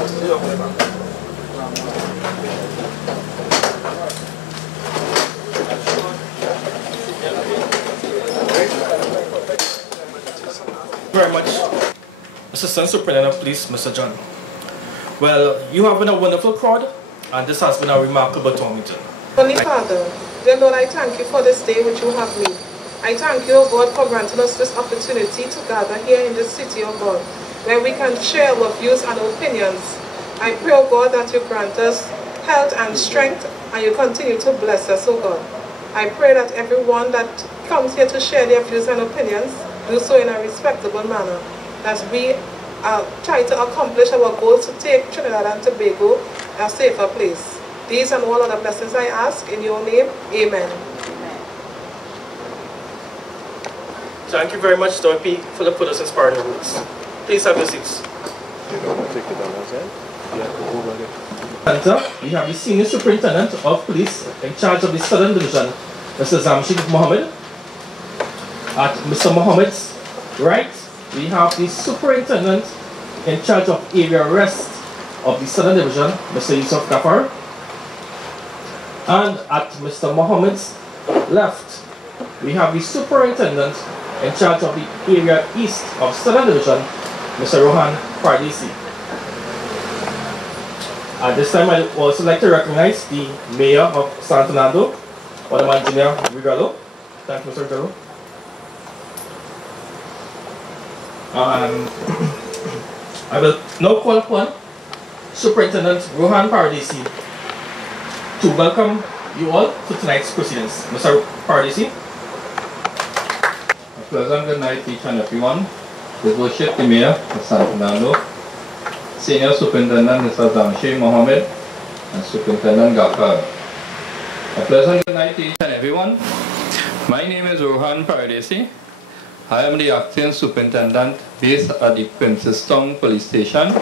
Very much, Assistant Superintendent of Police, Mr. John. Well, you have been a wonderful crowd, and this has been a remarkable tour meeting. Heavenly Father, dear Lord, I thank you for this day which you have made. I thank you, O God, for granting us this opportunity to gather here in this city, O God, where we can share our views and opinions. I pray, O God, that you grant us health and strength, and you continue to bless us, O God. I pray that everyone that comes here to share their views and opinions do so in a respectable manner, that we try to accomplish our goals to take Trinidad and Tobago a safer place. These and all other blessings I ask in your name. Amen. Thank you very much, Dorothy, for the photos inspiring words. Please have your seats. We have the Senior Superintendent of Police in charge of the Southern Division, Mr. Zamshid Mohammed. At Mr. Mohammed's right, we have the Superintendent in charge of Area Rest of the Southern Division, Mr. Yusuf Gafar. And at Mr. Mohammed's left, we have the Superintendent in charge of the Area East of Southern Division, Mr. Rohan Pardisi. At this time, I would also like to recognize the Mayor of San Fernando, Madam Engineer Rigalo. Thank you, Mr. Rigalo. I will now call upon Superintendent Rohan Pardisi to welcome you all to tonight's proceedings. Mr. Pardisi. A pleasant good night to each and everyone. His Worship the Mayor of San Fernando, Senior Superintendent Mr. Zamshid Mohammed, and Superintendent Gafar. A pleasant good night to each and everyone. My name is Rohan Pardisi. I am the Acting Superintendent based at the Princeton Police Station,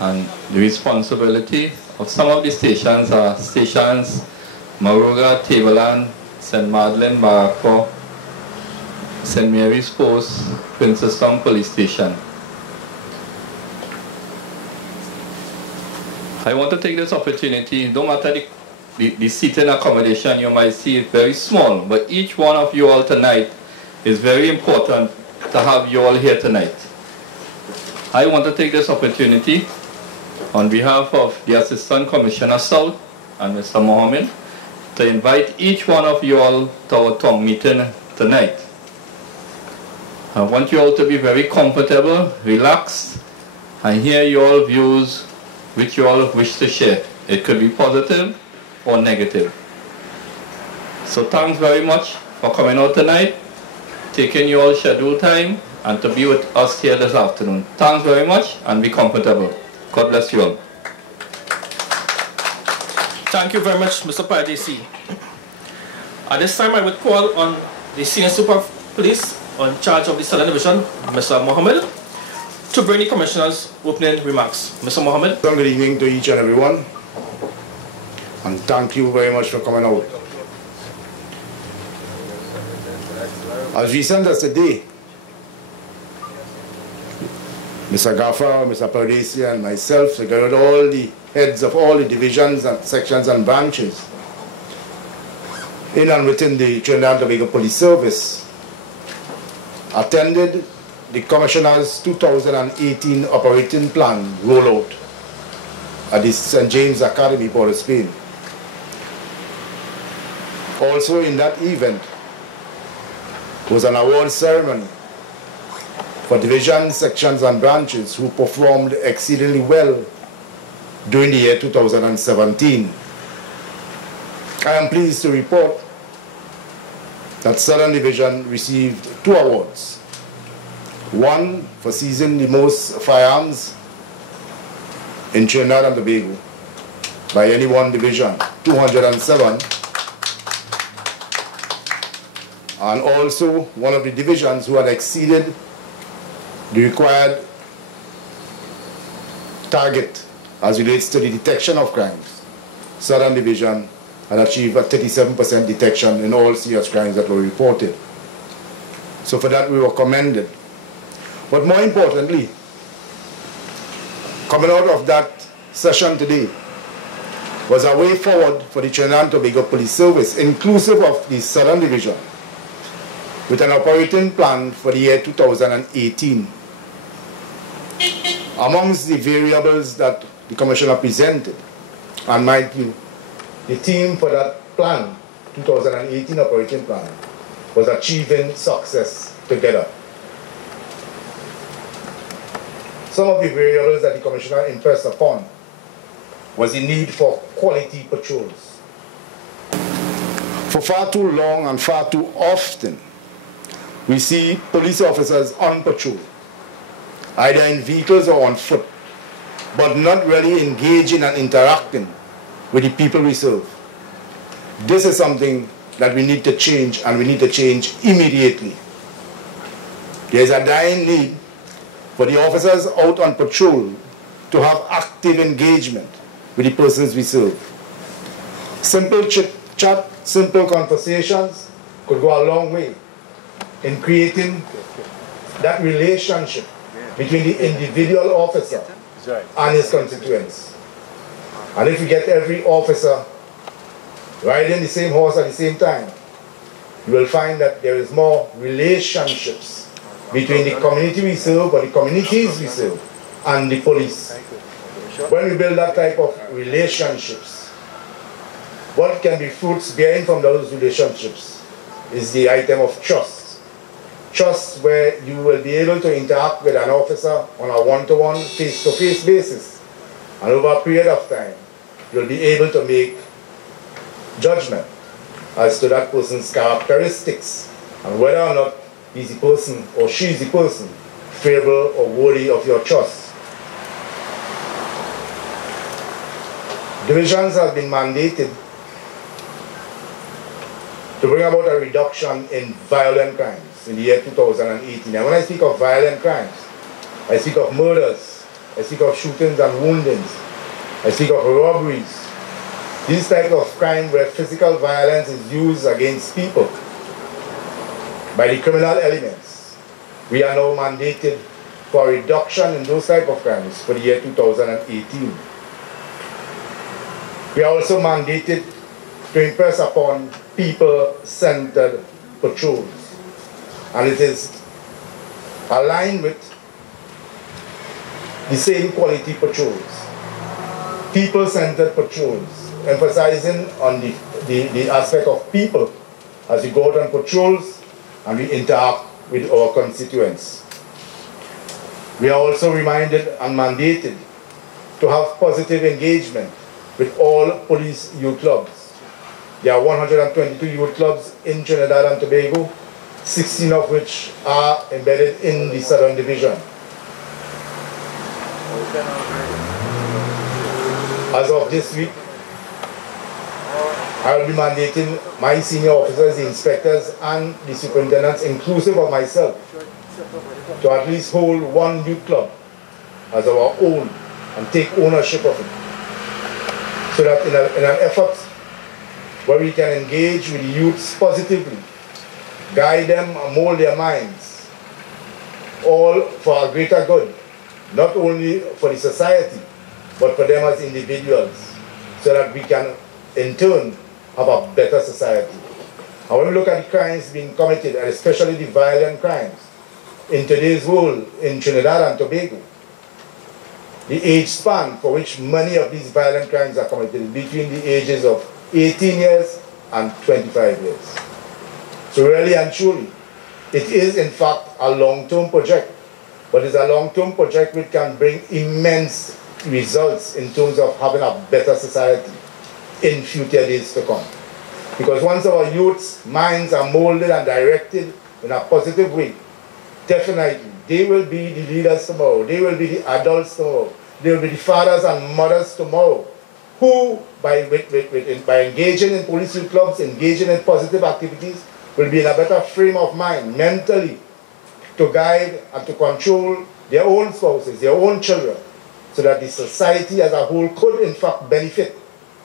and the responsibility of some of the stations are stations Maruga, Tableland, St. Madeleine, Barako, St. Mary's Post, Princeton Police Station. I want to take this opportunity, no matter the seating accommodation you might see it very small, but each one of you all tonight is very important to have you all here tonight. I want to take this opportunity on behalf of the Assistant Commissioner South and Mr. Mohammed to invite each one of you all to our town meeting tonight. I want you all to be very comfortable, relaxed, and hear your views which you all wish to share. It could be positive or negative. So thanks very much for coming out tonight, taking your scheduled time, and to be with us here this afternoon. Thanks very much, and be comfortable. God bless you all. Thank you very much, Mr. Pardisi. At this time, I would call on the Senior Super of Police in charge of the Southern Division, Mr. Mohammed, to bring the Commissioner's opening remarks. Mr. Mohammed. Good evening to each and everyone, and thank you very much for coming out. As recent as today, Mr. Gafar, Mr. Pardisi, and myself, together with all the heads of all the divisions and sections and branches in and within the Trinidad and Tobago Police Service, attended the Commissioner's 2018 operating plan rollout at the St. James Academy, Port of Spain. Also in that event was an award ceremony for divisions, sections and branches who performed exceedingly well during the year 2017. I am pleased to report that Southern Division received 2 awards. One for seizing the most firearms in Trinidad and Tobago by any one division, 207. And also one of the divisions who had exceeded the required target as relates to the detection of crimes. Southern Division had achieved a 37% detection in all serious crimes that were reported. So for that we were commended. But more importantly, coming out of that session today was a way forward for the Trinidad and Tobago Police Service, inclusive of the Southern Division, with an operating plan for the year 2018. Amongst the variables that the Commissioner presented, and mind you, the theme for that plan, 2018 operating plan, was achieving success together. Some of the variables that the Commissioner impressed upon was the need for quality patrols. For far too long and far too often, we see police officers on patrol, either in vehicles or on foot, but not really engaging and interacting with the people we serve. This is something that we need to change, and we need to change immediately. There's a dire need for the officers out on patrol to have active engagement with the persons we serve. Simple chit-chat, simple conversations could go a long way in creating that relationship between the individual officer and his constituents. And if you get every officer riding the same horse at the same time, you will find that there is more relationships between the community we serve, or the communities we serve, and the police. When we build that type of relationships, what can be fruits bearing from those relationships is the item of trust. Trust where you will be able to interact with an officer on a one-to-one, face-to-face basis. And over a period of time, you'll be able to make judgment as to that person's characteristics and whether or not he's the person or she's the person favorable or worthy of your trust. Divisions have been mandated to bring about a reduction in violent crimes in the year 2018. And when I speak of violent crimes, I speak of murders, I speak of shootings and woundings, I speak of robberies. These types of crime where physical violence is used against people by the criminal elements. We are now mandated for a reduction in those types of crimes for the year 2018. We are also mandated to impress upon people-centered patrols. And it is aligned with the same quality patrols. People-centered patrols, emphasizing on the aspect of people as we go out on patrols and we interact with our constituents. We are also reminded and mandated to have positive engagement with all police youth clubs. There are 122 youth clubs in Trinidad and Tobago, 16 of which are embedded in the Southern Division. As of this week, I will be mandating my senior officers, the inspectors, and the superintendents, inclusive of myself, to at least hold one youth club as our own and take ownership of it. So that in an effort where we can engage with the youths positively, guide them and mold their minds, all for a greater good, not only for the society, but for them as individuals, so that we can, in turn, have a better society. And when we look at the crimes being committed, and especially the violent crimes, in today's world, in Trinidad and Tobago, the age span for which many of these violent crimes are committed is between the ages of 18 years and 25 years. So really and truly, it is in fact a long-term project, but it's a long-term project which can bring immense results in terms of having a better society in future days to come. Because once our youth's minds are molded and directed in a positive way, definitely they will be the leaders tomorrow, they will be the adults tomorrow, they will be the fathers and mothers tomorrow, who by engaging in police youth clubs, engaging in positive activities, will be in a better frame of mind mentally to guide and to control their own spouses, their own children, so that the society as a whole could in fact benefit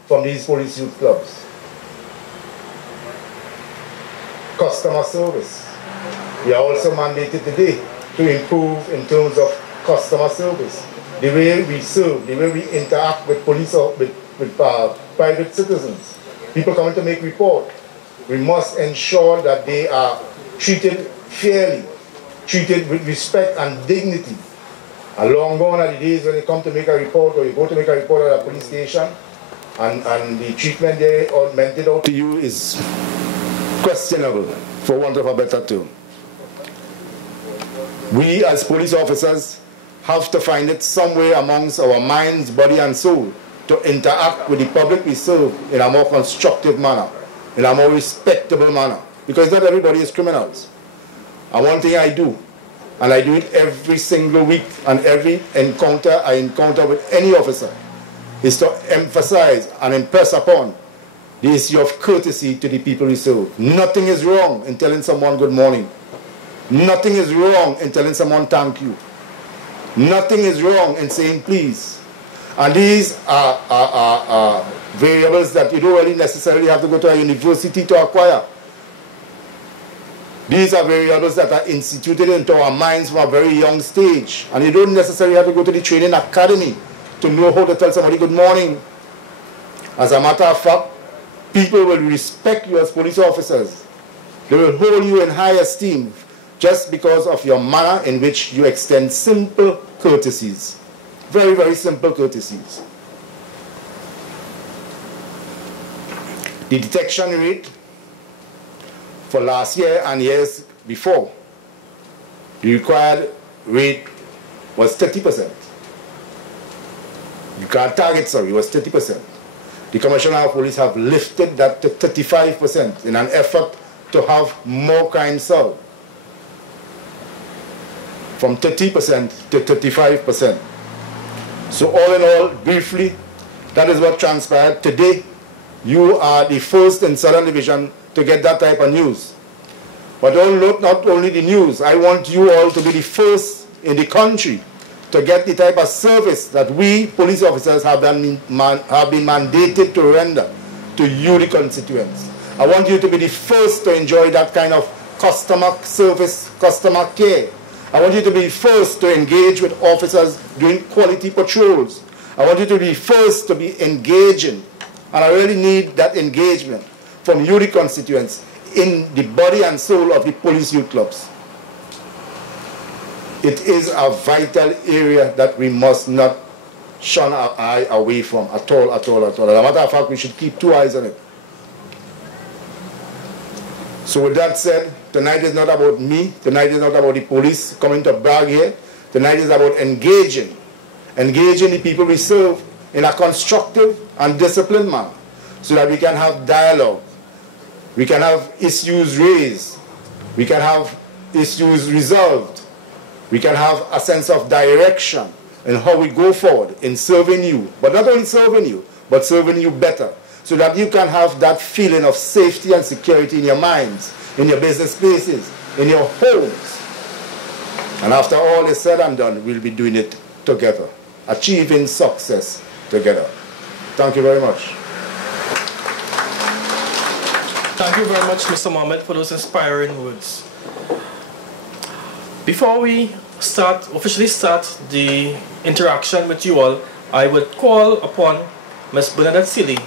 from these police youth clubs. Customer service. We are also mandated today to improve in terms of customer service. the way we serve, the way we interact with police or with private citizens, people coming to make report, we must ensure that they are treated fairly, treated with respect and dignity. Long gone are the days when you come to make a report or you go to make a report at a police station and the treatment they are meted out to you is questionable, for want of a better term. We as police officers have to find it somewhere amongst our minds, body and soul to interact with the public we serve in a more constructive manner, in a more respectable manner, because not everybody is criminals. And one thing I do, and I do it every single week, and every encounter I encounter with any officer, is to emphasize and impress upon the issue of courtesy to the people we serve. Nothing is wrong in telling someone good morning. Nothing is wrong in telling someone thank you. Nothing is wrong in saying please. And these are variables that you don't really necessarily have to go to a university to acquire. These are variables that are instituted into our minds from a very young stage. And you don't necessarily have to go to the training academy to know how to tell somebody good morning. As a matter of fact, people will respect you as police officers. They will hold you in high esteem just because of your manner in which you extend simple courtesies. Very, very simple courtesies. The detection rate for last year and years before, the required rate was 30%. The required target, was 30%. The Commissioner of Police have lifted that to 35% in an effort to have more crime solved. From 30% to 35%. So all in all, briefly, that is what transpired. Today, you are the first in Southern Division to get that type of news. But not only the news, I want you all to be the first in the country to get the type of service that we police officers have been mandated to render to you, the constituents. I want you to be the first to enjoy that kind of customer service, customer care. I want you to be first to engage with officers doing quality patrols. I want you to be first to be engaging. And I really need that engagement from you, the constituents, in the body and soul of the police youth clubs. It is a vital area that we must not shun our eye away from at all, at all, at all. As a matter of fact, we should keep 2 eyes on it. So with that said, tonight is not about me. Tonight is not about the police coming to brag here. Tonight is about engaging the people we serve in a constructive and disciplined manner so that we can have dialogue. We can have issues raised. We can have issues resolved. We can have a sense of direction in how we go forward in serving you. But not only serving you, but serving you better, so that you can have that feeling of safety and security in your minds, in your business places, in your homes. And after all is said and done, we'll be doing it together, achieving success together. Thank you very much. Thank you very much, Mr. Mohammed, for those inspiring words. Before we officially start the interaction with you all, I would call upon Ms. Bernadette Seeley,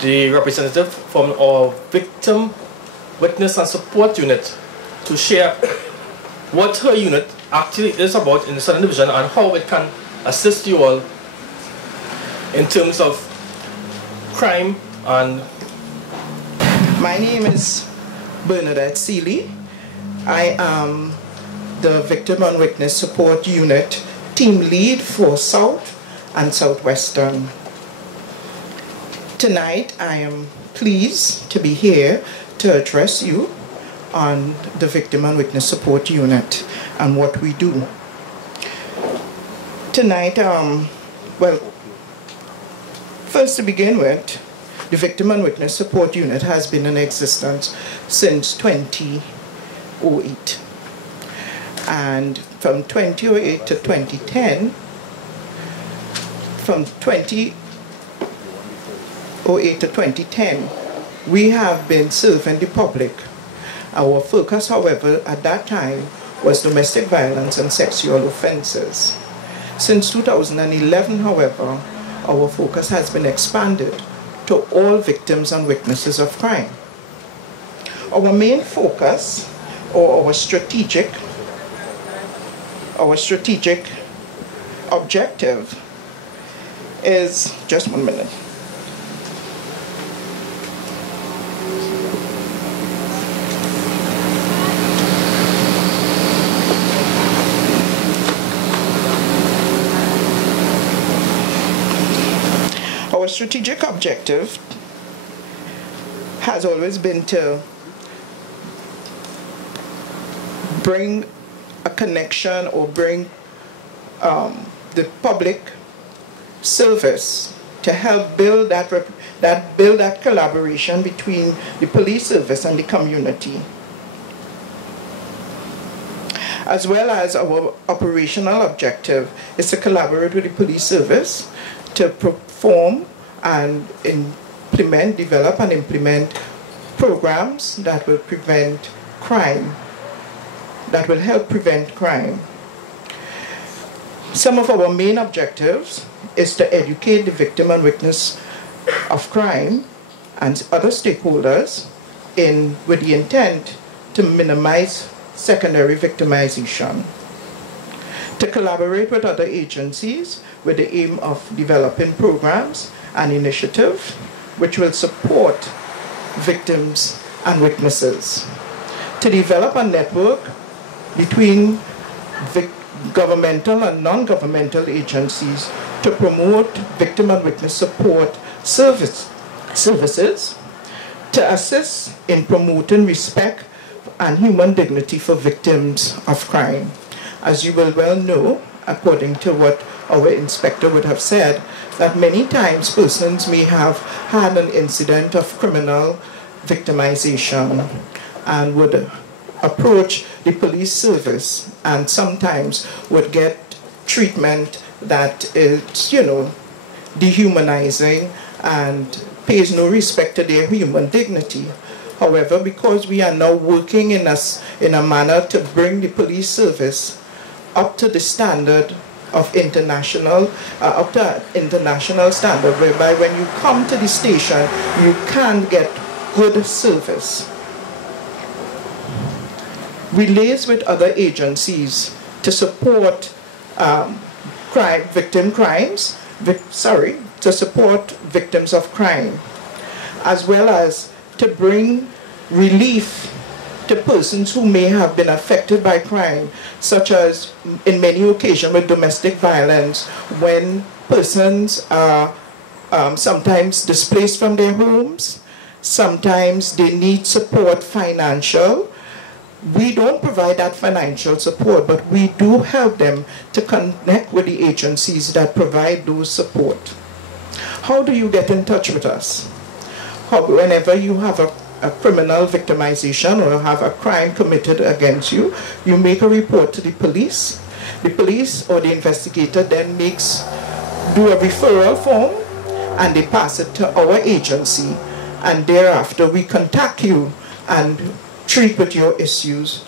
the representative from our Victim, Witness and Support Unit, to share what her unit actually is about in the Southern Division and how it can assist you all in terms of crime. And my name is Bernadette Seeley. I am the Victim and Witness Support Unit team lead for South and Southwestern. Tonight I am pleased to be here to address you on the Victim and Witness Support Unit and what we do. Tonight, well, first to begin with, the Victim and Witness Support Unit has been in existence since 2008. And from 2008 to 2010, from 2008 to 2010, we have been serving the public. Our focus, however, at that time was domestic violence and sexual offenses. Since 2011, however, our focus has been expanded to all victims and witnesses of crime. Our main focus, or our strategic objective is, just 1 minute. Our strategic objective has always been to bring a connection or bring the public service to help build that collaboration between the police service and the community, as well as our operational objective is to collaborate with the police service to perform and develop and implement programs that will prevent crime, that will help prevent crime. Some of our main objectives is to educate the victim and witness of crime and other stakeholders with the intent to minimize secondary victimization, to collaborate with other agencies with the aim of developing programs and initiatives which will support victims and witnesses, to develop a network between governmental and non-governmental agencies to promote victim and witness support services, to assist in promoting respect and human dignity for victims of crime. As you will well know, according to what our inspector would have said, that many times persons may have had an incident of criminal victimization and would approach the police service and sometimes would get treatment that is, dehumanizing and pays no respect to their human dignity. However, because we are now working in a manner to bring the police service up to the standard of international standard, whereby when you come to the station, you can get good service. We liaise with other agencies to support to support victims of crime, as well as to bring relief to persons who may have been affected by crime, such as in many occasions with domestic violence, when persons are sometimes displaced from their homes, sometimes they need support financial. We don't provide that financial support, but we do help them to connect with the agencies that provide those support. How do you get in touch with us? Whenever you have a criminal victimization or have a crime committed against you, you make a report to the police. The police or the investigator then do a referral form and they pass it to our agency, and thereafter we contact you and treat with your issues.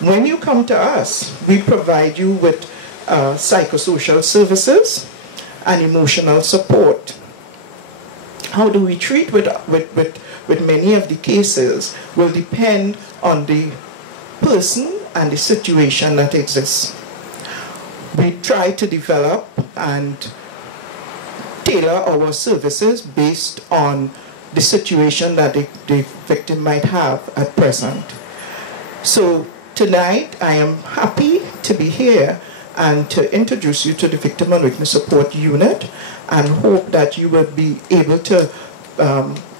When you come to us, we provide you with psychosocial services and emotional support. How do we treat with many of the cases will depend on the person and the situation that exists. We try to develop and tailor our services based on the situation that the victim might have at present. So tonight I am happy to be here and to introduce you to the Victim and Witness Support Unit, and hope that you will be able to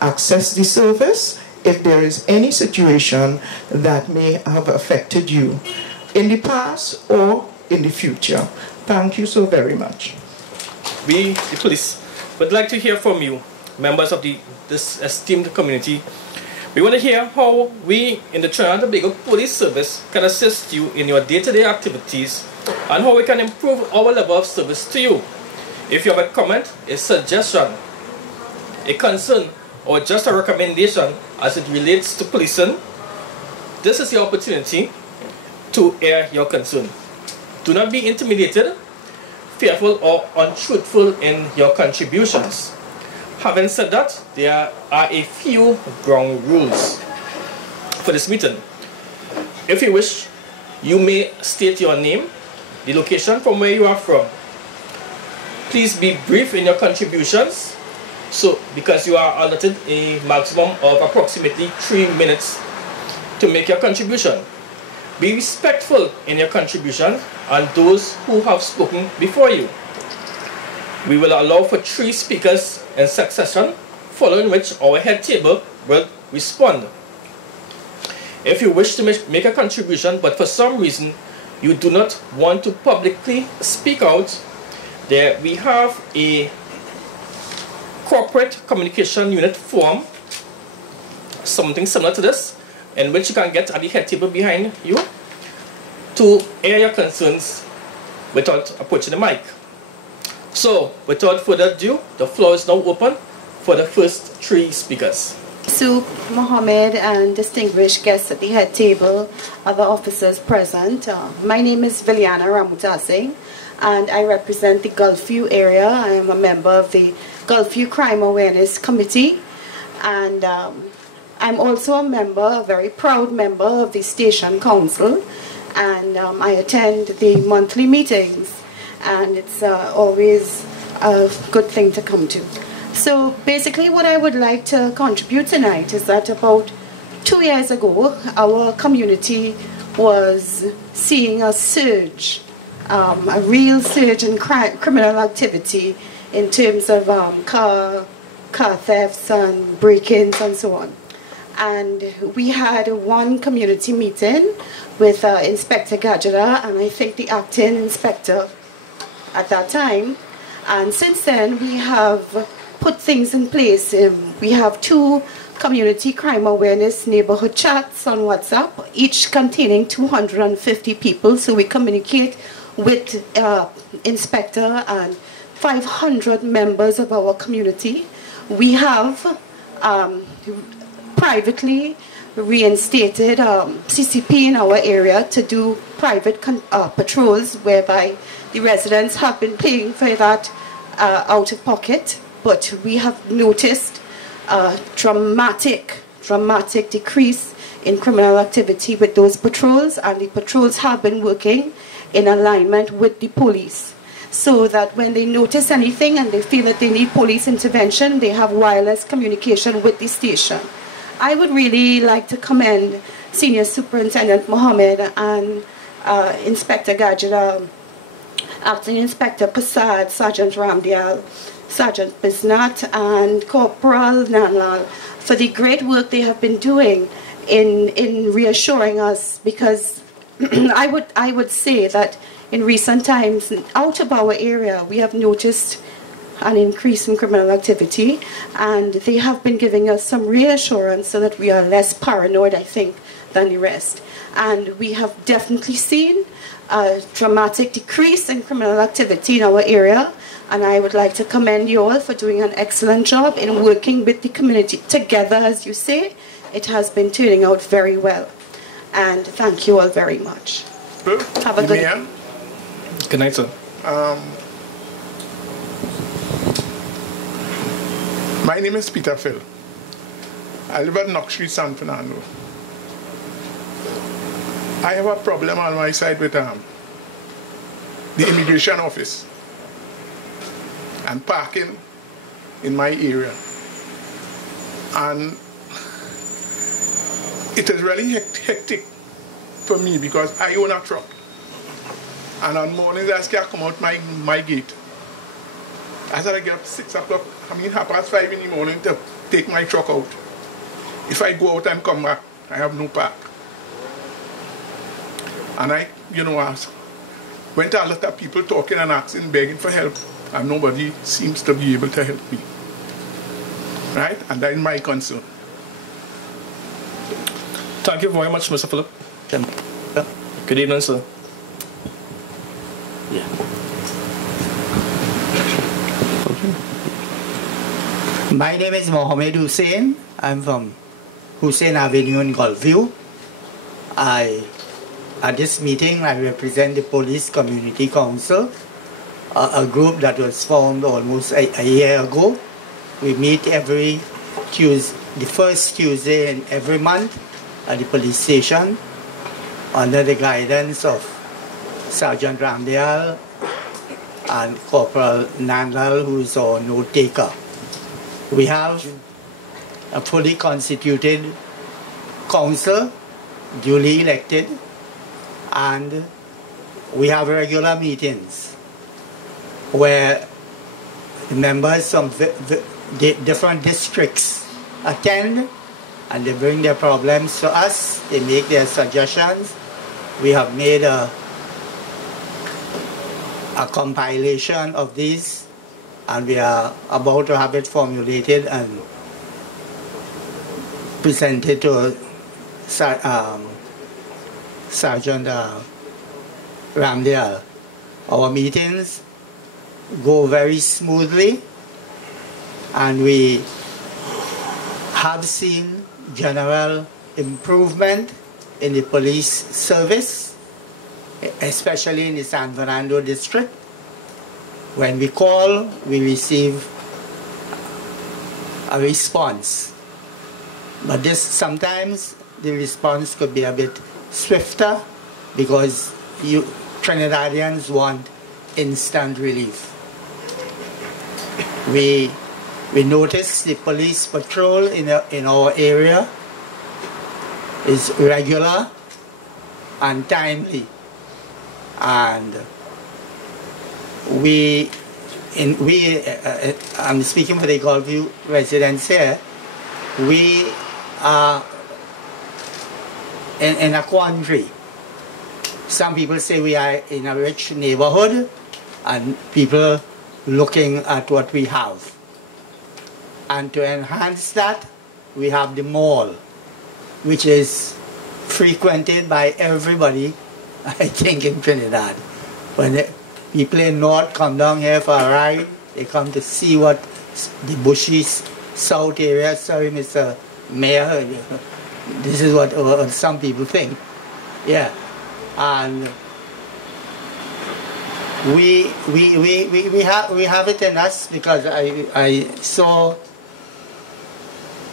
access the service if there is any situation that may have affected you in the past or in the future. Thank you so very much. We, the police, would like to hear from you, members of this esteemed community. We want to hear how we in the Trinidad and Tobago Police Service can assist you in your day-to-day activities and how we can improve our level of service to you. If you have a comment, a suggestion, a concern, or just a recommendation as it relates to policing, this is your opportunity to air your concern. Do not be intimidated fearful or untruthful in your contributions. Having said that, there are a few ground rules for this meeting. If you wish, you may state your name, the location from where you are from. Please be brief in your contributions, because you are allotted a maximum of approximately 3 minutes to make your contribution. Be respectful in your contribution and those who have spoken before you. We will allow for 3 speakers in succession, following which our head table will respond. If you wish to make a contribution, but for some reason you do not want to publicly speak out, we have a corporate communication unit form, something similar to this, in which you can get at the head table behind you to air your concerns without approaching the mic. So, without further ado, the floor is now open for the first 3 speakers. Soup, Mohammed, and distinguished guests at the head table, other officers present. My name is Viliana Ramutase, and I represent the Gulfview area. I am a member of the Gulfview Crime Awareness Committee, and I'm also a very proud member of the Station Council, and I attend the monthly meetings, and it's always a good thing to come to. So basically what I would like to contribute tonight is that about 2 years ago, our community was seeing a surge, a real surge in criminal activity in terms of car thefts and break-ins and so on. And we had one community meeting with Inspector Gajara and I think the acting inspector at that time. And since then we have put things in place. We have 2 community crime awareness neighborhood chats on WhatsApp, each containing 250 people. So we communicate with inspector and 500 members of our community. We have privately reinstated CCP in our area to do private patrols, whereby the residents have been paying for that out of pocket. But we have noticed a dramatic decrease in criminal activity with those patrols, and the patrols have been working in alignment with the police, so that when they notice anything and they feel that they need police intervention, they have wireless communication with the station. I would really like to commend Senior Superintendent Mohammed and Inspector Gajara, Acting Inspector Passad, Sergeant Ramdial, Sergeant Biznat, and Corporal Nanlal for the great work they have been doing in reassuring us, because I would say that in recent times out of our area we have noticed an increase in criminal activity, and they have been giving us some reassurance so that we are less paranoid, I think, than the rest. And we have definitely seen a dramatic decrease in criminal activity in our area, and I would like to commend you all for doing an excellent job in working with the community together, as you say. It has been turning out very well, and thank you all very much. Have a good night. Good night, sir. My name is Peter Phil. I live at Knox Street, San Fernando. I have a problem on my side with the immigration office and parking in my area. And it is really hectic for me because I own a truck. And on mornings I can't come out my gate. I said I get up 6 o'clock, 5:30 in the morning to take my truck out. If I go out and come back, I have no park. And I went to a lot of people talking and asking, begging for help, and nobody seems to be able to help me. Right? And that is my concern. Thank you very much, Mr. Philip. Good evening, sir. Yeah. My name is Mohammed Hussain. I'm from Hussain Avenue in Gulfview. At this meeting, I represent the Police Community Council. a group that was formed almost a year ago. We meet every Tuesday, the first Tuesday in every month at the police station under the guidance of Sergeant Ramdial and Corporal Nandal, who is our note taker. We have a fully constituted council, duly elected, and we have regular meetings where the members from the different districts attend, and they bring their problems to us, they make their suggestions. We have made a compilation of these, and we are about to have it formulated and presented to Sergeant Ramdial. Our meetings go very smoothly, and we have seen general improvement in the police service, especially in the San Fernando district. When we call, we receive a response. But sometimes the response could be a bit swifter because Trinidadians want instant relief. We notice the police patrol in our area is regular and timely, and I'm speaking for the Gulfview residents here. We are in a quandary. Some people say we are in a rich neighborhood, and people looking at what we have. And to enhance that, we have the mall, which is frequented by everybody, I think, in Trinidad. When people in North come down here for a ride, they come to see what the bushy South area, sorry Mr. Mayor, this is what some people think. Yeah. And we have it in us, because I saw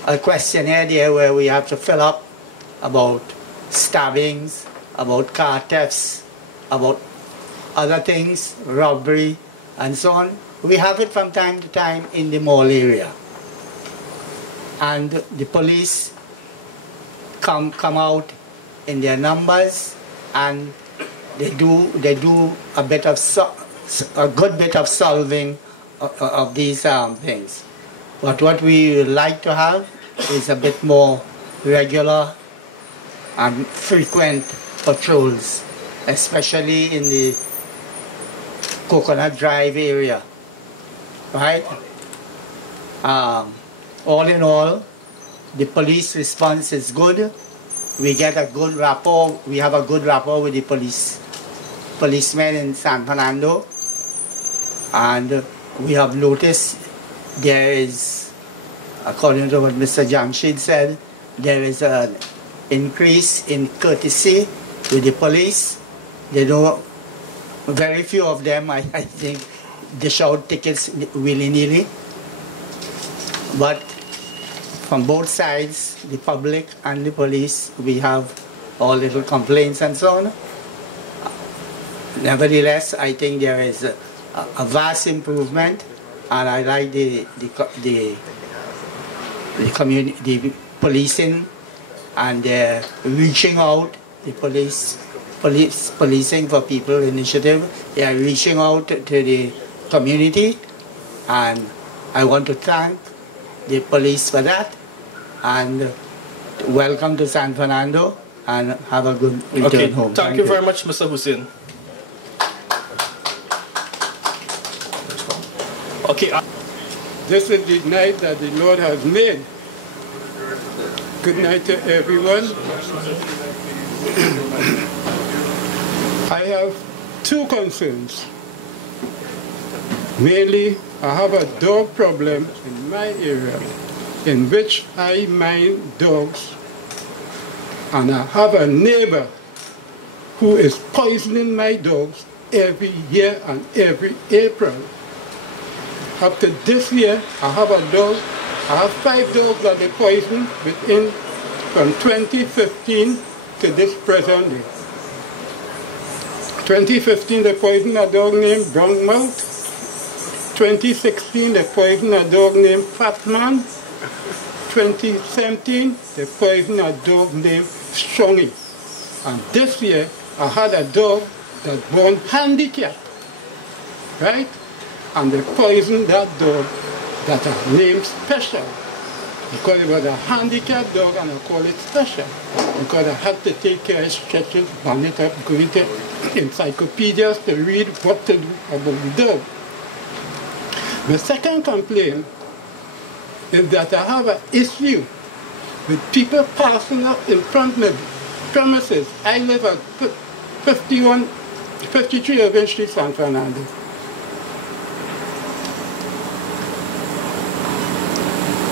a questionnaire there where we have to fill up about stabbings, about car thefts, about other things, robbery, and so on. We have it from time to time in the mall area. And the police come out in their numbers, and they do a good bit of solving of these things. But what we would like to have is a bit more regular and frequent patrols, especially in the Coconut Drive area, right? All in all, the police response is good. We get a good rapport. We have a good rapport with the policemen in San Fernando, and we have noticed there is, according to what Mr. Jamshid said, there is an increase in courtesy with the police. They don't, very few of them, I think, dish out tickets willy-nilly. But from both sides, the public and the police, we have all little complaints and so on. Nevertheless, I think there is a vast improvement, and I like the policing, and they're reaching out, the policing for people initiative. They are reaching out to the community, and I want to thank the police for that, and welcome to San Fernando, and have a good return home. Thank you very much, Mr. Hussein. Okay. This is the night that the Lord has made. Good night to everyone. I have two concerns. Mainly, I have a dog problem in my area, in which I mind dogs, and I have a neighbor who is poisoning my dogs every year and every April. Up to this year, I have a dog. I have 5 dogs that they poisoned within from 2015 to this present day. 2015, they poisoned a dog named Brownmouth. 2016, they poisoned a dog named Fatman. 2017, they poisoned a dog named Strongy. And this year, I had a dog that born handicapped, right? And they poisoned that dog that I named Special, because it was a handicapped dog and I call it Special, because I had to take care of stretches, band it up, going to encyclopedias to read what to do about the dog. The second complaint is that I have an issue with people passing up in front of the premises. I live at 53 Irving Street, San Fernando.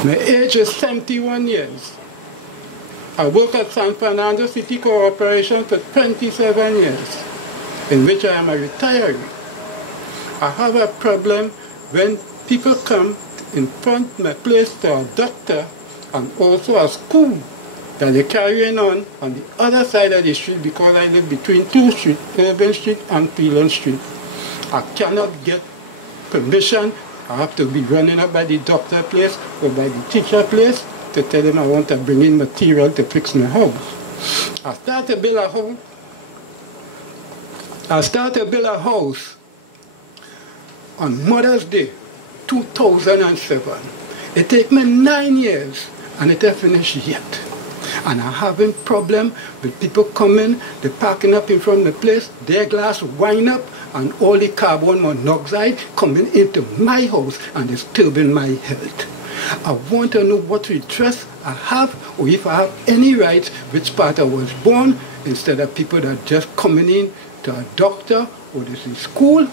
My age is 71 years. I work at San Fernando City Corporation for 27 years, in which I am a retiree. I have a problem when people come in front of my place to a doctor and also a school that they're carrying on the other side of the street, because I live between 2 streets, Irving Street and Phelan Street. I cannot get permission. I have to be running up by the doctor place or by the teacher place to tell them I want to bring in material to fix my house. I start to build a house on Mother's Day, 2007. It took me 9 years and it ain't finished yet. And I'm having problem with people coming, they're parking up in front of the place, their glass wind up, and all the carbon monoxide coming into my house and disturbing my health. I want to know what redress I have, or if I have any rights, which part I was born, instead of people that just coming in to a doctor or this is school.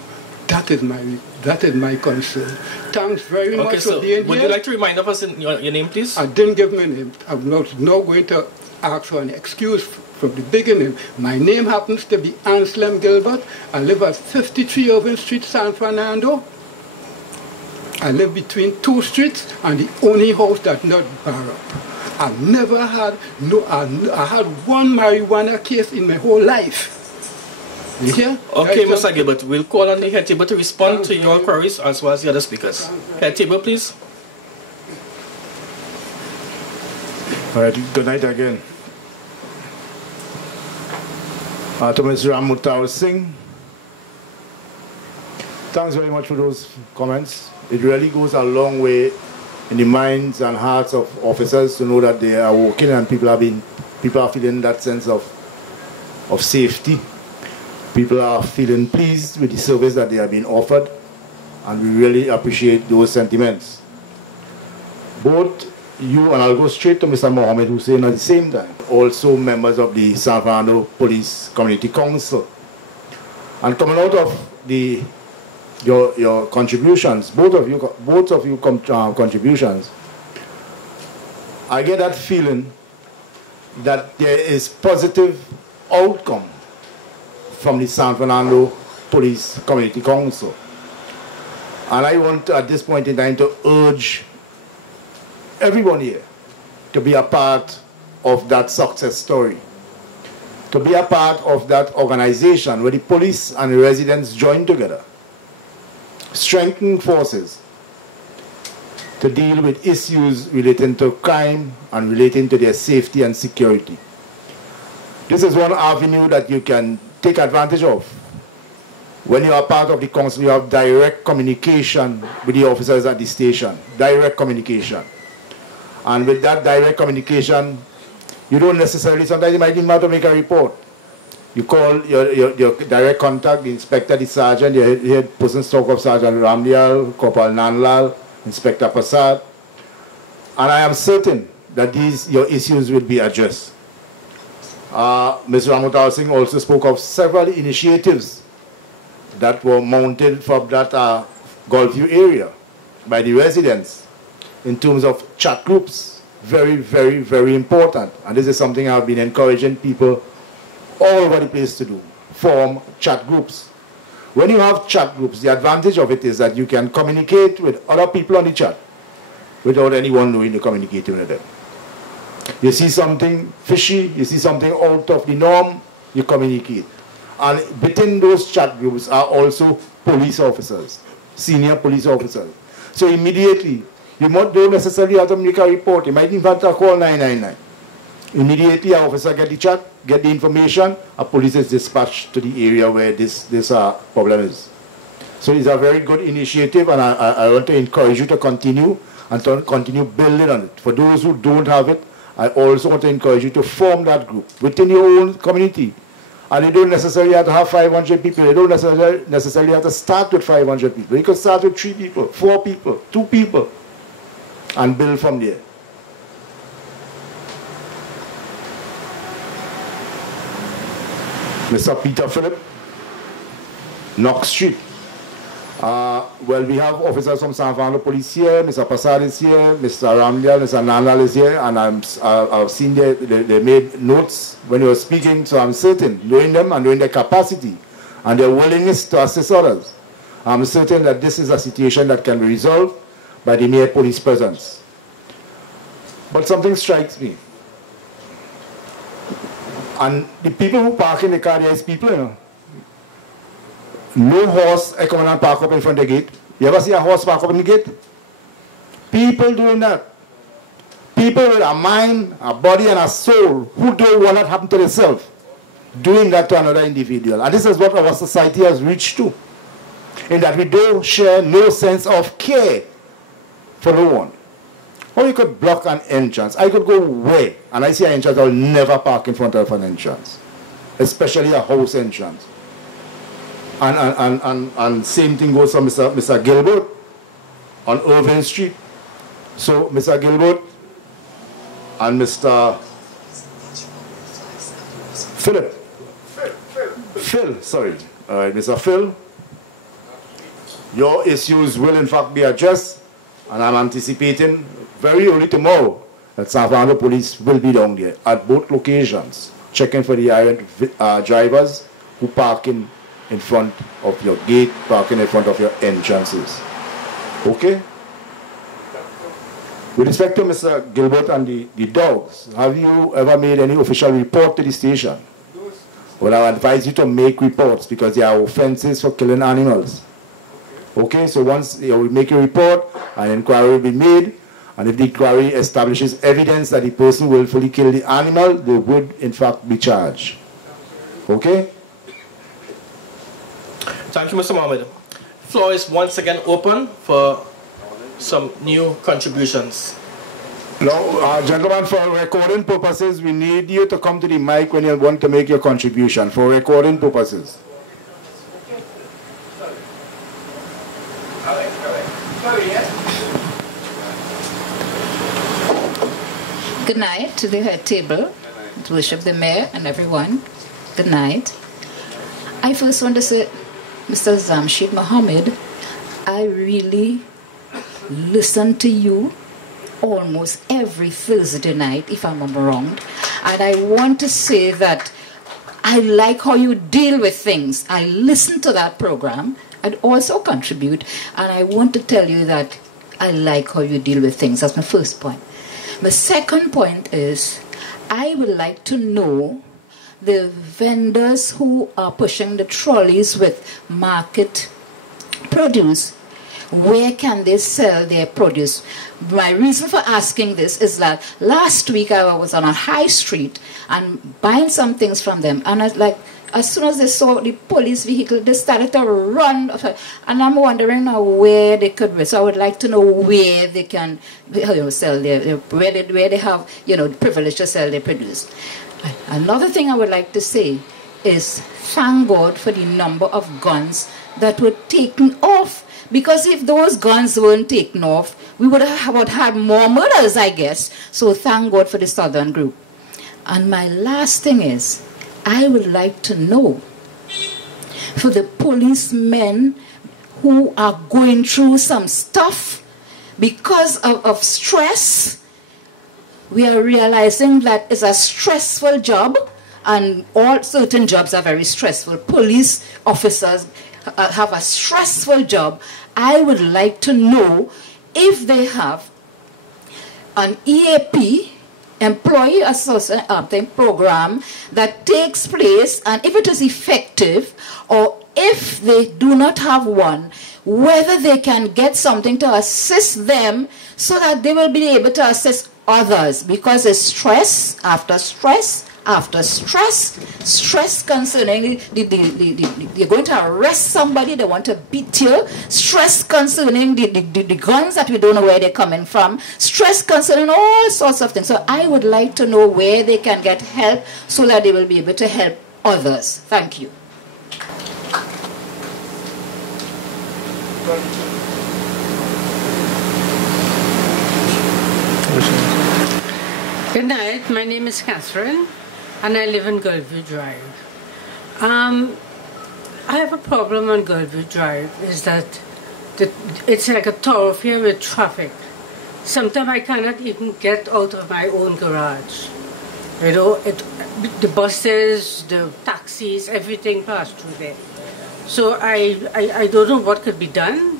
That is my concern. Thanks very much for being here. Would you like to remind us your name, please? I didn't give my name. I'm not going to ask for an excuse from the beginning. My name happens to be Anselm Gilbert. I live at 53 Irving Street, San Fernando. I live between 2 streets and the only house that's not barred up. I never had I had 1 marijuana case in my whole life. You hear? Okay, Mr. Gilbert, we'll call on the head table to respond to your queries as well as the other speakers. Head table, please. All right, good night again. To Mr. Ramutar Singh, thanks very much for those comments. It really goes a long way in the minds and hearts of officers to know that they are working and people are feeling that sense of safety. People are feeling pleased with the service that they are being offered, and we really appreciate those sentiments. Both you, and I'll go straight to Mr. Mohammed Hussein at the same time, also members of the San Fernando Police Community Council. And coming out of your contributions, both of you contributions, I get that feeling that there is positive outcome from the San Fernando Police Community Council. And I want at this point in time to urge everyone here to be a part of that success story, to be a part of that organization where the police and the residents join together, strengthen forces to deal with issues relating to crime and relating to their safety and security. This is one avenue that you can take advantage of. When you are part of the council, you have direct communication with the officers at the station, direct communication. And with that direct communication, you don't necessarily, sometimes you might even have to make a report. You call your direct contact, the inspector, the sergeant, your head person stock of Sergeant Ramdial, Corporal Nanlal, Inspector Prasad. And I am certain that your issues will be addressed. Mr. Ramutar Singh also spoke of several initiatives that were mounted for that Gulfview area by the residents in terms of chat groups. Very, very, very important. And this is something I've been encouraging people all over the place to do. Form chat groups. When you have chat groups, the advantage of it is that you can communicate with other people on the chat without anyone knowing you're communicating with them. You see something fishy, you see something out of the norm, you communicate. And within those chat groups are also police officers, senior police officers. So immediately, you don't necessarily have to make a report. You might even have to call 999. Immediately, an officer get the chat, get the information, a police is dispatched to the area where this problem is. So it's a very good initiative, and I want to encourage you to continue and to continue building on it. For those who don't have it, I also want to encourage you to form that group within your own community. And you don't necessarily have to have 500 people. You don't necessarily have to start with 500 people. You can start with 3 people, 4 people, 2 people, and build from there. Mr. Peter Phillip, Knox Street. Well, we have officers from San Fernando Police here, Mr. Passad is here, Mr. Ramdial, Mr. Nandal is here, and I've seen they made notes when they were speaking, so I'm certain, knowing them and knowing their capacity and their willingness to assist others, I'm certain that this is a situation that can be resolved by the mere police presence. But something strikes me. And the people who park in the car, there is people, you know. No horse I come and park up in front of the gate. You ever see a horse park up in the gate? People doing that. People with a mind, a body, and a soul who don't want that happen to themselves, doing that to another individual. And this is what our society has reached to, in that we don't share no sense of care for no one. Or you could block an entrance. I could go where, and I see an entrance, I will never park in front of an entrance, especially a house entrance. And same thing goes for Mr. Gilbert on Irving Street. So Mr. Gilbert and Mr. Phil, sorry. All right, Mr. Phil, your issues will in fact be addressed, and I'm anticipating very early tomorrow that San Fernando Police will be down there at both locations, checking for the errant drivers who park in front of your gate, parking in front of your entrances. Okay? With respect to Mr. Gilbert and the dogs, have you ever made any official report to the station? Well, I advise you to make reports because there are offenses for killing animals. Okay, so once you make a report, an inquiry will be made, and if the inquiry establishes evidence that the person willfully killed the animal, they would in fact be charged. Okay? Thank you, Mr. Mohammed. Floor is once again open for some new contributions. Now, gentlemen, for recording purposes, we need you to come to the mic when you want to make your contribution, for recording purposes. Good night to the head table, to worship the mayor and everyone. Good night. I first want to say, Mr. Zamshid Mohammed, I really listen to you almost every Thursday night, if I'm not wrong. And I want to say that I like how you deal with things. I listen to that program and also contribute. And I want to tell you that I like how you deal with things. That's my first point. My second point is, I would like to know the vendors who are pushing the trolleys with market produce. Where can they sell their produce? My reason for asking this is that last week I was on a high street and buying some things from them, and I was like, as soon as they saw the police vehicle, they started to run. And I'm wondering now where they could be. So I would like to know where they can sell their, where they have, the privilege to sell their produce. Another thing I would like to say is thank God for the number of guns that were taken off. Because if those guns weren't taken off, we would have had more murders, I guess. So thank God for the Southern group. And my last thing is, I would like to know for the policemen who are going through some stuff because of stress. We are realizing that it's a stressful job, and all certain jobs are very stressful. Police officers have a stressful job, I would like to know if they have an EAP, employee association program, that takes place, and if it is effective, or if they do not have one, whether they can get something to assist them so that they will be able to assist others, because it's stress after stress after stress, stress concerning they're going to arrest somebody, they want to beat you, stress concerning the guns that we don't know where they're coming from, stress concerning all sorts of things. So I would like to know where they can get help so that they will be able to help others. Thank you. Good night, my name is Catherine and I live in Gullview Drive. I have a problem on Gullview Drive, is that it's like a thoroughfare with traffic. Sometimes I cannot even get out of my own garage. You know, the buses, the taxis, everything pass through there. So I don't know what could be done,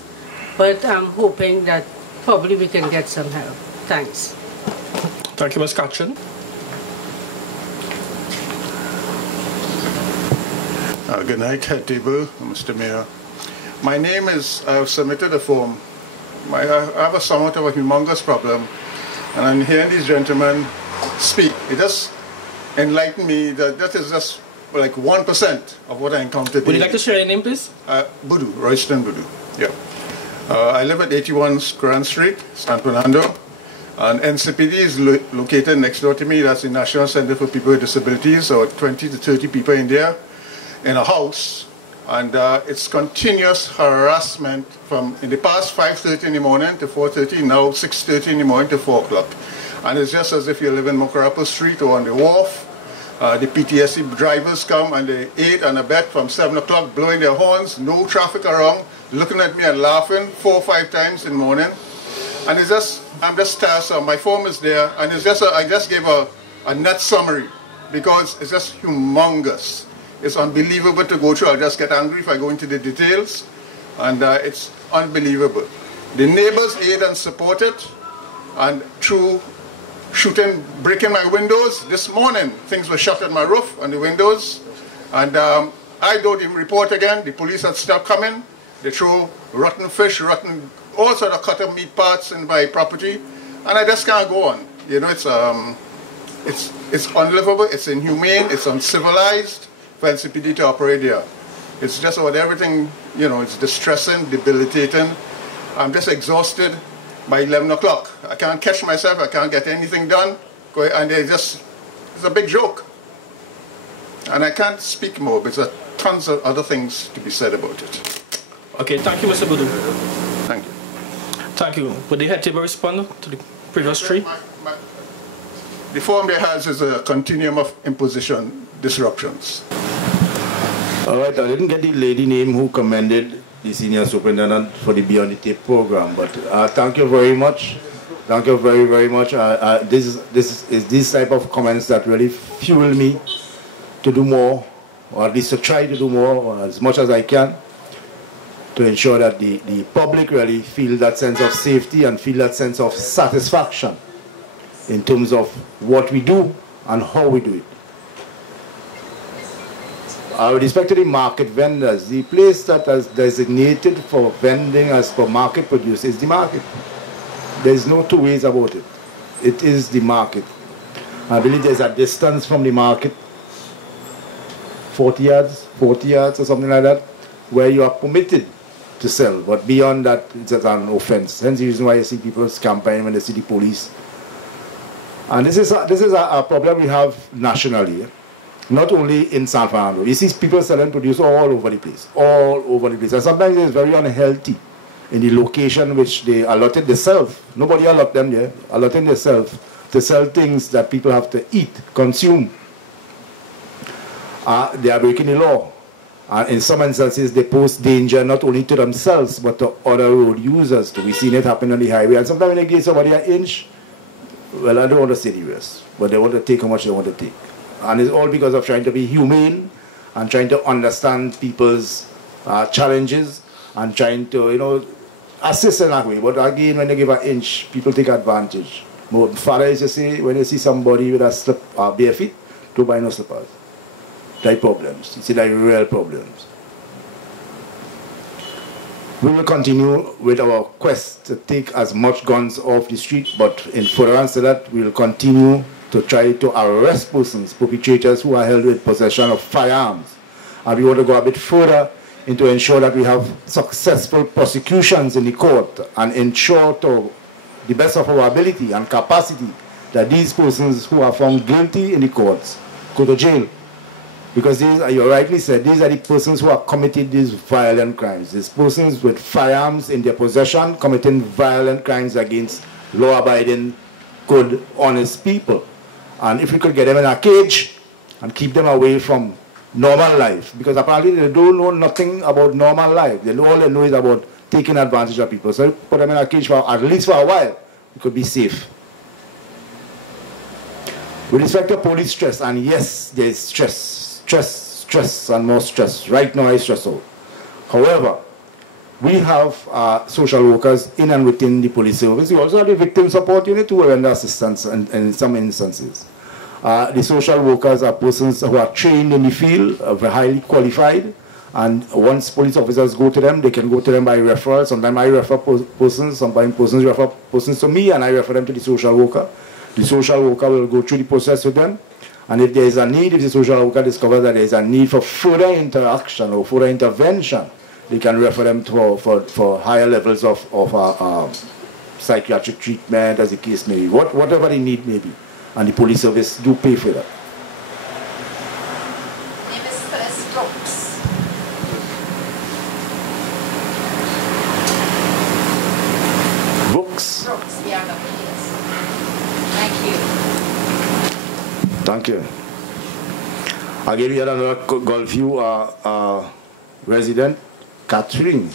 but I'm hoping that probably we can get some help. Thanks. Thank you, Ms. Catherine. Good night, Head Table, Mr. Mayor. My name is, I've submitted a form. I have somewhat of a humongous problem, and I'm hearing these gentlemen speak. It just enlightened me that that is just like 1% of what I encountered. Would you like to share your name, please? Budu, Royston Budu, yeah. I live at 81 Grand Street, San Fernando, and NCPD is located next door to me. That's the National Center for People with Disabilities, so 20 to 30 people in there, in a house, and it's continuous harassment from in the past 5:30 in the morning to 4:30, now 6:30 in the morning to 4 o'clock. And it's just as if you live in Mokarapa Street or on the wharf. The PTSD drivers come and they aid and abet from 7 o'clock, blowing their horns, no traffic around, looking at me and laughing 4 or 5 times in the morning. And it's just, I'm just tired, so my form is there, and it's just, I just gave a net summary, because it's just humongous. It's unbelievable to go through. I'll just get angry if I go into the details, and it's unbelievable. The neighbors aid and support it, and through shooting, breaking my windows. This morning, things were shut at my roof and the windows, and I don't even report again. The police had stopped coming. They throw rotten fish, rotten, all sort of cut up meat parts in my property, and I just can't go on. You know, it's unlivable, it's inhumane, it's uncivilized for NCPD to operate there. It's just about everything, you know, it's distressing, debilitating. I'm just exhausted by 11 o'clock. I can't catch myself, I can't get anything done, and it's a big joke. And I can't speak more, but there's tons of other things to be said about it. Okay, thank you, Mr. Budu. Thank you. Thank you. Would the head table respond to the previous three? The form they has is a continuum of imposition disruptions. All right, I didn't get the lady name who commended the senior superintendent for the Beyond the Tape program, but thank you very much. Thank you very, very much. This is this type of comments that really fuel me to do more, or at least to try to do more as much as I can, to ensure that the public really feel that sense of safety and feel that sense of satisfaction in terms of what we do and how we do it. With respect to the market vendors, the place that is designated for vending as per market produce is the market. There's no two ways about it. It is the market. I believe there's a distance from the market, 40 yards or something like that, where you are permitted to sell, but beyond that, it's an offense. Hence the reason why you see people campaigning when they see the police. And this is a problem we have nationally, not only in San Fernando. You see people selling produce all over the place, and sometimes it's very unhealthy in the location which they allotted themselves. Nobody allotted them there, allotting themselves to sell things that people have to eat, consume. They are breaking the law. And in some instances, they pose danger not only to themselves, but to other road users too. We've seen it happen on the highway. And sometimes when they give somebody an inch, well, I don't want to say the rest, but they want to take how much they want to take. And it's all because of trying to be humane and trying to understand people's challenges and trying to, you know, assist in that way. But again, when they give an inch, people take advantage. My father used to say, when you see somebody with a slip bare feet, don't buy no slippers. There are problems. You see, there are real problems. We will continue with our quest to take as much guns off the street, but in furtherance to that, we will continue to try to arrest persons, perpetrators who are held with possession of firearms. And we want to go a bit further into ensure that we have successful prosecutions in the court and ensure to the best of our ability and capacity that these persons who are found guilty in the courts go to jail. Because these, you rightly said, these are the persons who have committed these violent crimes. These persons with firearms in their possession committing violent crimes against law-abiding, good, honest people. And if we could get them in a cage and keep them away from normal life, because apparently they don't know nothing about normal life. All they know is about taking advantage of people. So put them in a cage for at least for a while, it could be safe. With respect to police stress, and yes, there is stress, and more stress. Right now, I stress out. However, we have social workers in and within the police service. We also have the victim support unit who render assistance in some instances. The social workers are persons who are trained in the field, very highly qualified, and once police officers go to them, they can go to them by referral. Sometimes I refer persons, sometimes persons refer persons to me, and I refer them to the social worker. The social worker will go through the process with them. And if there is a need, if the social worker discovers that there is a need for further interaction or further intervention, they can refer them for higher levels of psychiatric treatment, as the case may be, whatever the need may be. And the police service do pay for that. Brooks. Thank you. Again, we had another Gulfview resident, Catherine,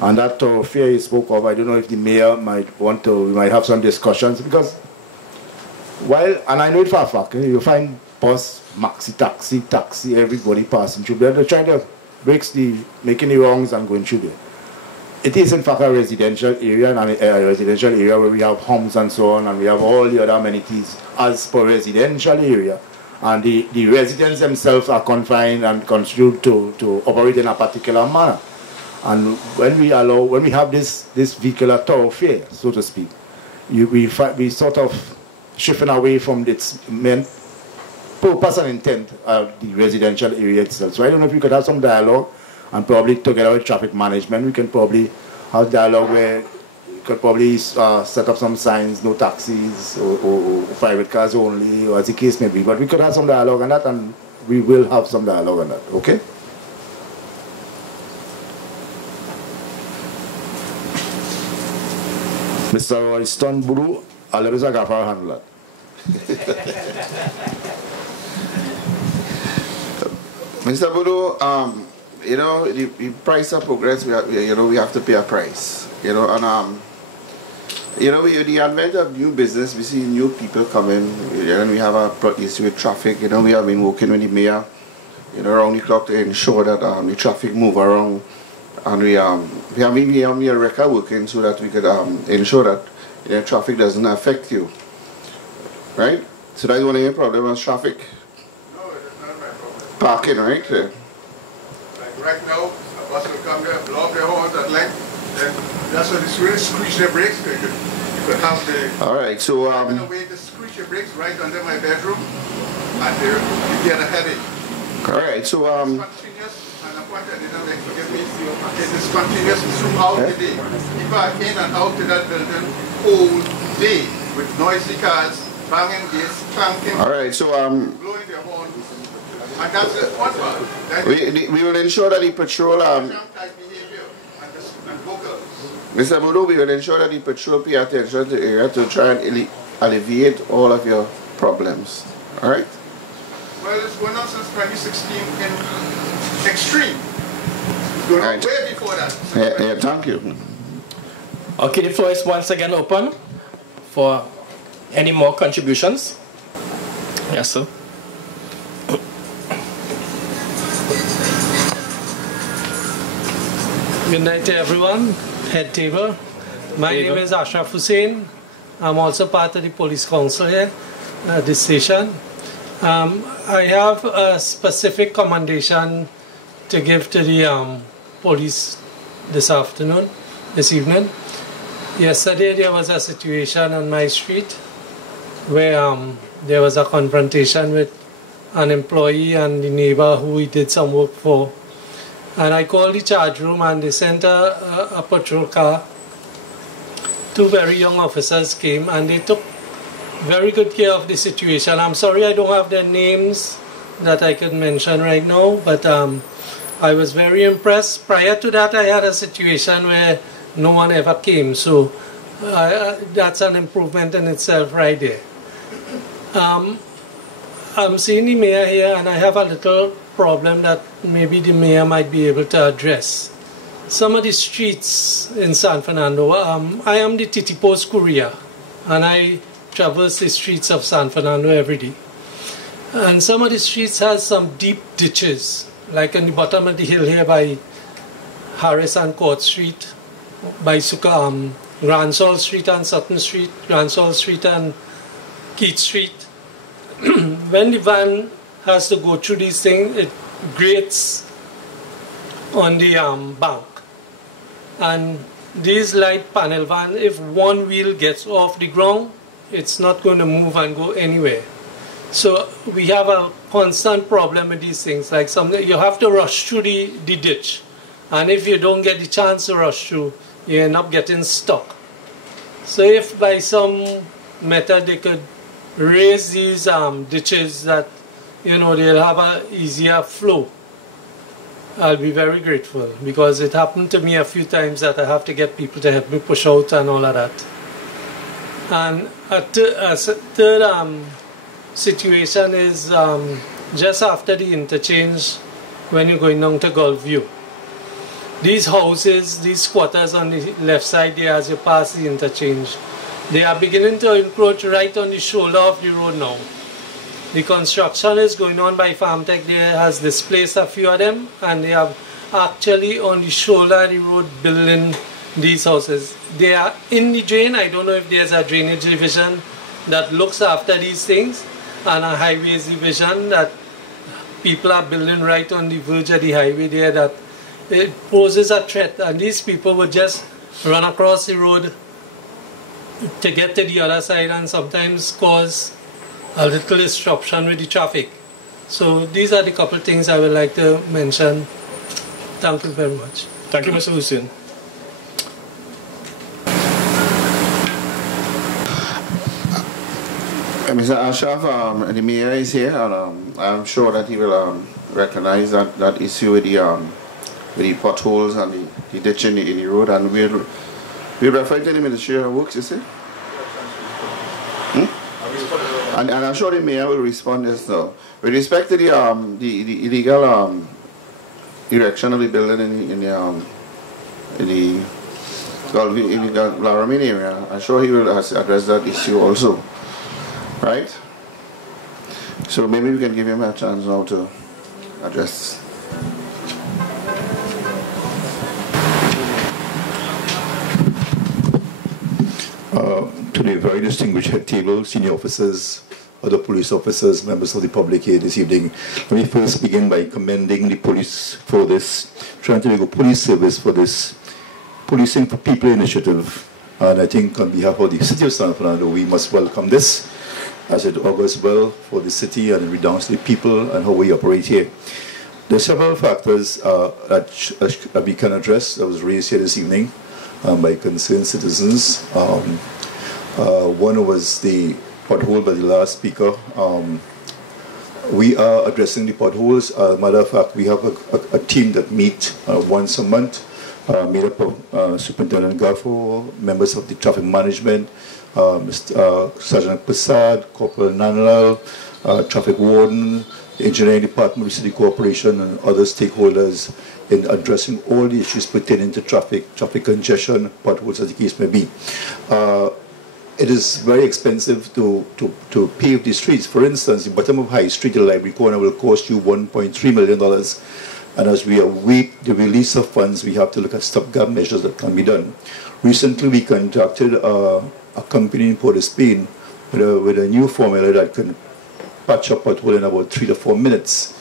and that thoroughfare you spoke of. I don't know if the mayor might want to, we might have some discussions, because while, and I know it for a fact, you find bus, maxi, taxi, everybody passing through there. They're trying to break making the wrongs and going through there. It is in fact a residential area, and a residential area where we have homes and so on, and we have all the other amenities as per residential area. And the residents themselves are confined and constrained to operate in a particular manner. And when we have this vehicular thoroughfare, so to speak, we sort of shifting away from its main purpose and intent of the residential area itself. So I don't know if we could have some dialogue, and probably together with traffic management, we can probably have dialogue where we could probably set up some signs, no taxis, or private cars only, or as the case may be. But we could have some dialogue on that, and we will have some dialogue on that, okay? Mr. Royston Buru, Alebisa Gafar Handler. Mr. Buru, you know, the price of progress, we have to pay a price. You know, and you know, with the advent of new business, we see new people coming, and we have a issue with traffic. You know, we have been working with the mayor, you know, around the clock to ensure that the traffic move around, and we have been a record working so that we could ensure that, you know, traffic doesn't affect you. Right? So that's one of your problems, traffic. No, it is not my problem. Parking, right? Like right now, a bus will come there, blow up their horns at length, then that's why they really screech their brakes. You could have the... All right, so... in a way, they screech their brakes right under my bedroom, and you get a headache. All right, so... It's continuous, and a point I didn't like to give me, it is continuous throughout the day. People are in and out of that building all day with noisy cars, banging gates, clanking. All right, so blowing their horn, and that's the one part. We will ensure that the patrol Mr. Bodo, we will ensure that the patrol pay attention to the area to try and alleviate all of your problems. All right? Well, it's going on since 2016 in extreme. It's going on way before that. Yeah, thank you. Okay, the floor is once again open for any more contributions. Yes, sir. Good night to everyone. Head table. My name is Ashraf Hussain. I'm also part of the police council here at this station. I have a specific commendation to give to the police this evening. Yesterday there was a situation on my street where there was a confrontation with an employee and the neighbor who we did some work for. And I called the charge room and they sent a patrol car. Two very young officers came and they took very good care of the situation. I'm sorry I don't have their names that I could mention right now, but I was very impressed. Prior to that, I had a situation where no one ever came, so that's an improvement in itself right there. I'm seeing the mayor here and I have a little problem that maybe the mayor might be able to address. Some of the streets in San Fernando, I am the TTPS courier and I traverse the streets of San Fernando every day. And some of the streets has some deep ditches, like on the bottom of the hill here by Harris and Court Street, by Grand Saul Street and Sutton Street, Grand Saul Street and Keith Street. When the van has to go through these things, it grates on the bank. And these light panel van, if one wheel gets off the ground, it's not going to move and go anywhere. So we have a constant problem with these things. Like you have to rush through the ditch. And if you don't get the chance to rush through, you end up getting stuck. So if by some method they could raise these ditches that, they'll have an easier flow, I'll be very grateful, because it happened to me a few times that I have to get people to help me push out and all of that. And a third situation is just after the interchange when you're going down to Gulfview. These houses, these squatters on the left side there as you pass the interchange, they are beginning to encroach right on the shoulder of the road now. The construction is going on by FarmTech. There has displaced a few of them and they have actually on the shoulder of the road building these houses. They are in the drain. I don't know if there's a drainage division that looks after these things and a highways division that people are building right on the verge of the highway there, that it poses a threat, and these people would just run across the road to get to the other side and sometimes cause a little disruption with the traffic. So these are the couple things I would like to mention. Thank you very much. Thank you, Mr. Hussain. Mr. Ashraf, the mayor is here, and I'm sure that he will recognize that issue with the potholes and the ditching in the road, and we'll refer to the Ministry of Works, you see? And I'm sure the mayor will respond to this now. With respect to the illegal erection of the building in the Laramie area, I'm sure he will address that issue also. Right? So maybe we can give him a chance now to address. To the very distinguished head table, senior officers, other police officers, members of the public here this evening, let me first begin by commending the police for this Trinity Police Service for this Policing for People initiative. And I think on behalf of the City of San Fernando, we must welcome this, as it augurs well for the city and redounds the people and how we operate here. There are several factors that we can address that was raised here this evening by concerned citizens. One was the pothole by the last speaker. We are addressing the potholes. As a matter of fact, we have a team that meet once a month, made up of Superintendent Gaffo, members of the traffic management, Mr. Sergeant Prasad, Corporal Nanlal, Traffic Warden, the Engineering Department, City Corporation, and other stakeholders in addressing all the issues pertaining to traffic congestion, potholes, as the case may be. It is very expensive to pave the streets. For instance, the bottom of High Street, the Library Corner, will cost you $1.3 million. And as we await the release of funds, we have to look at stopgap measures that can be done. Recently, we contracted a company in Port of Spain with a new formula that can patch up pothole in about 3 to 4 minutes.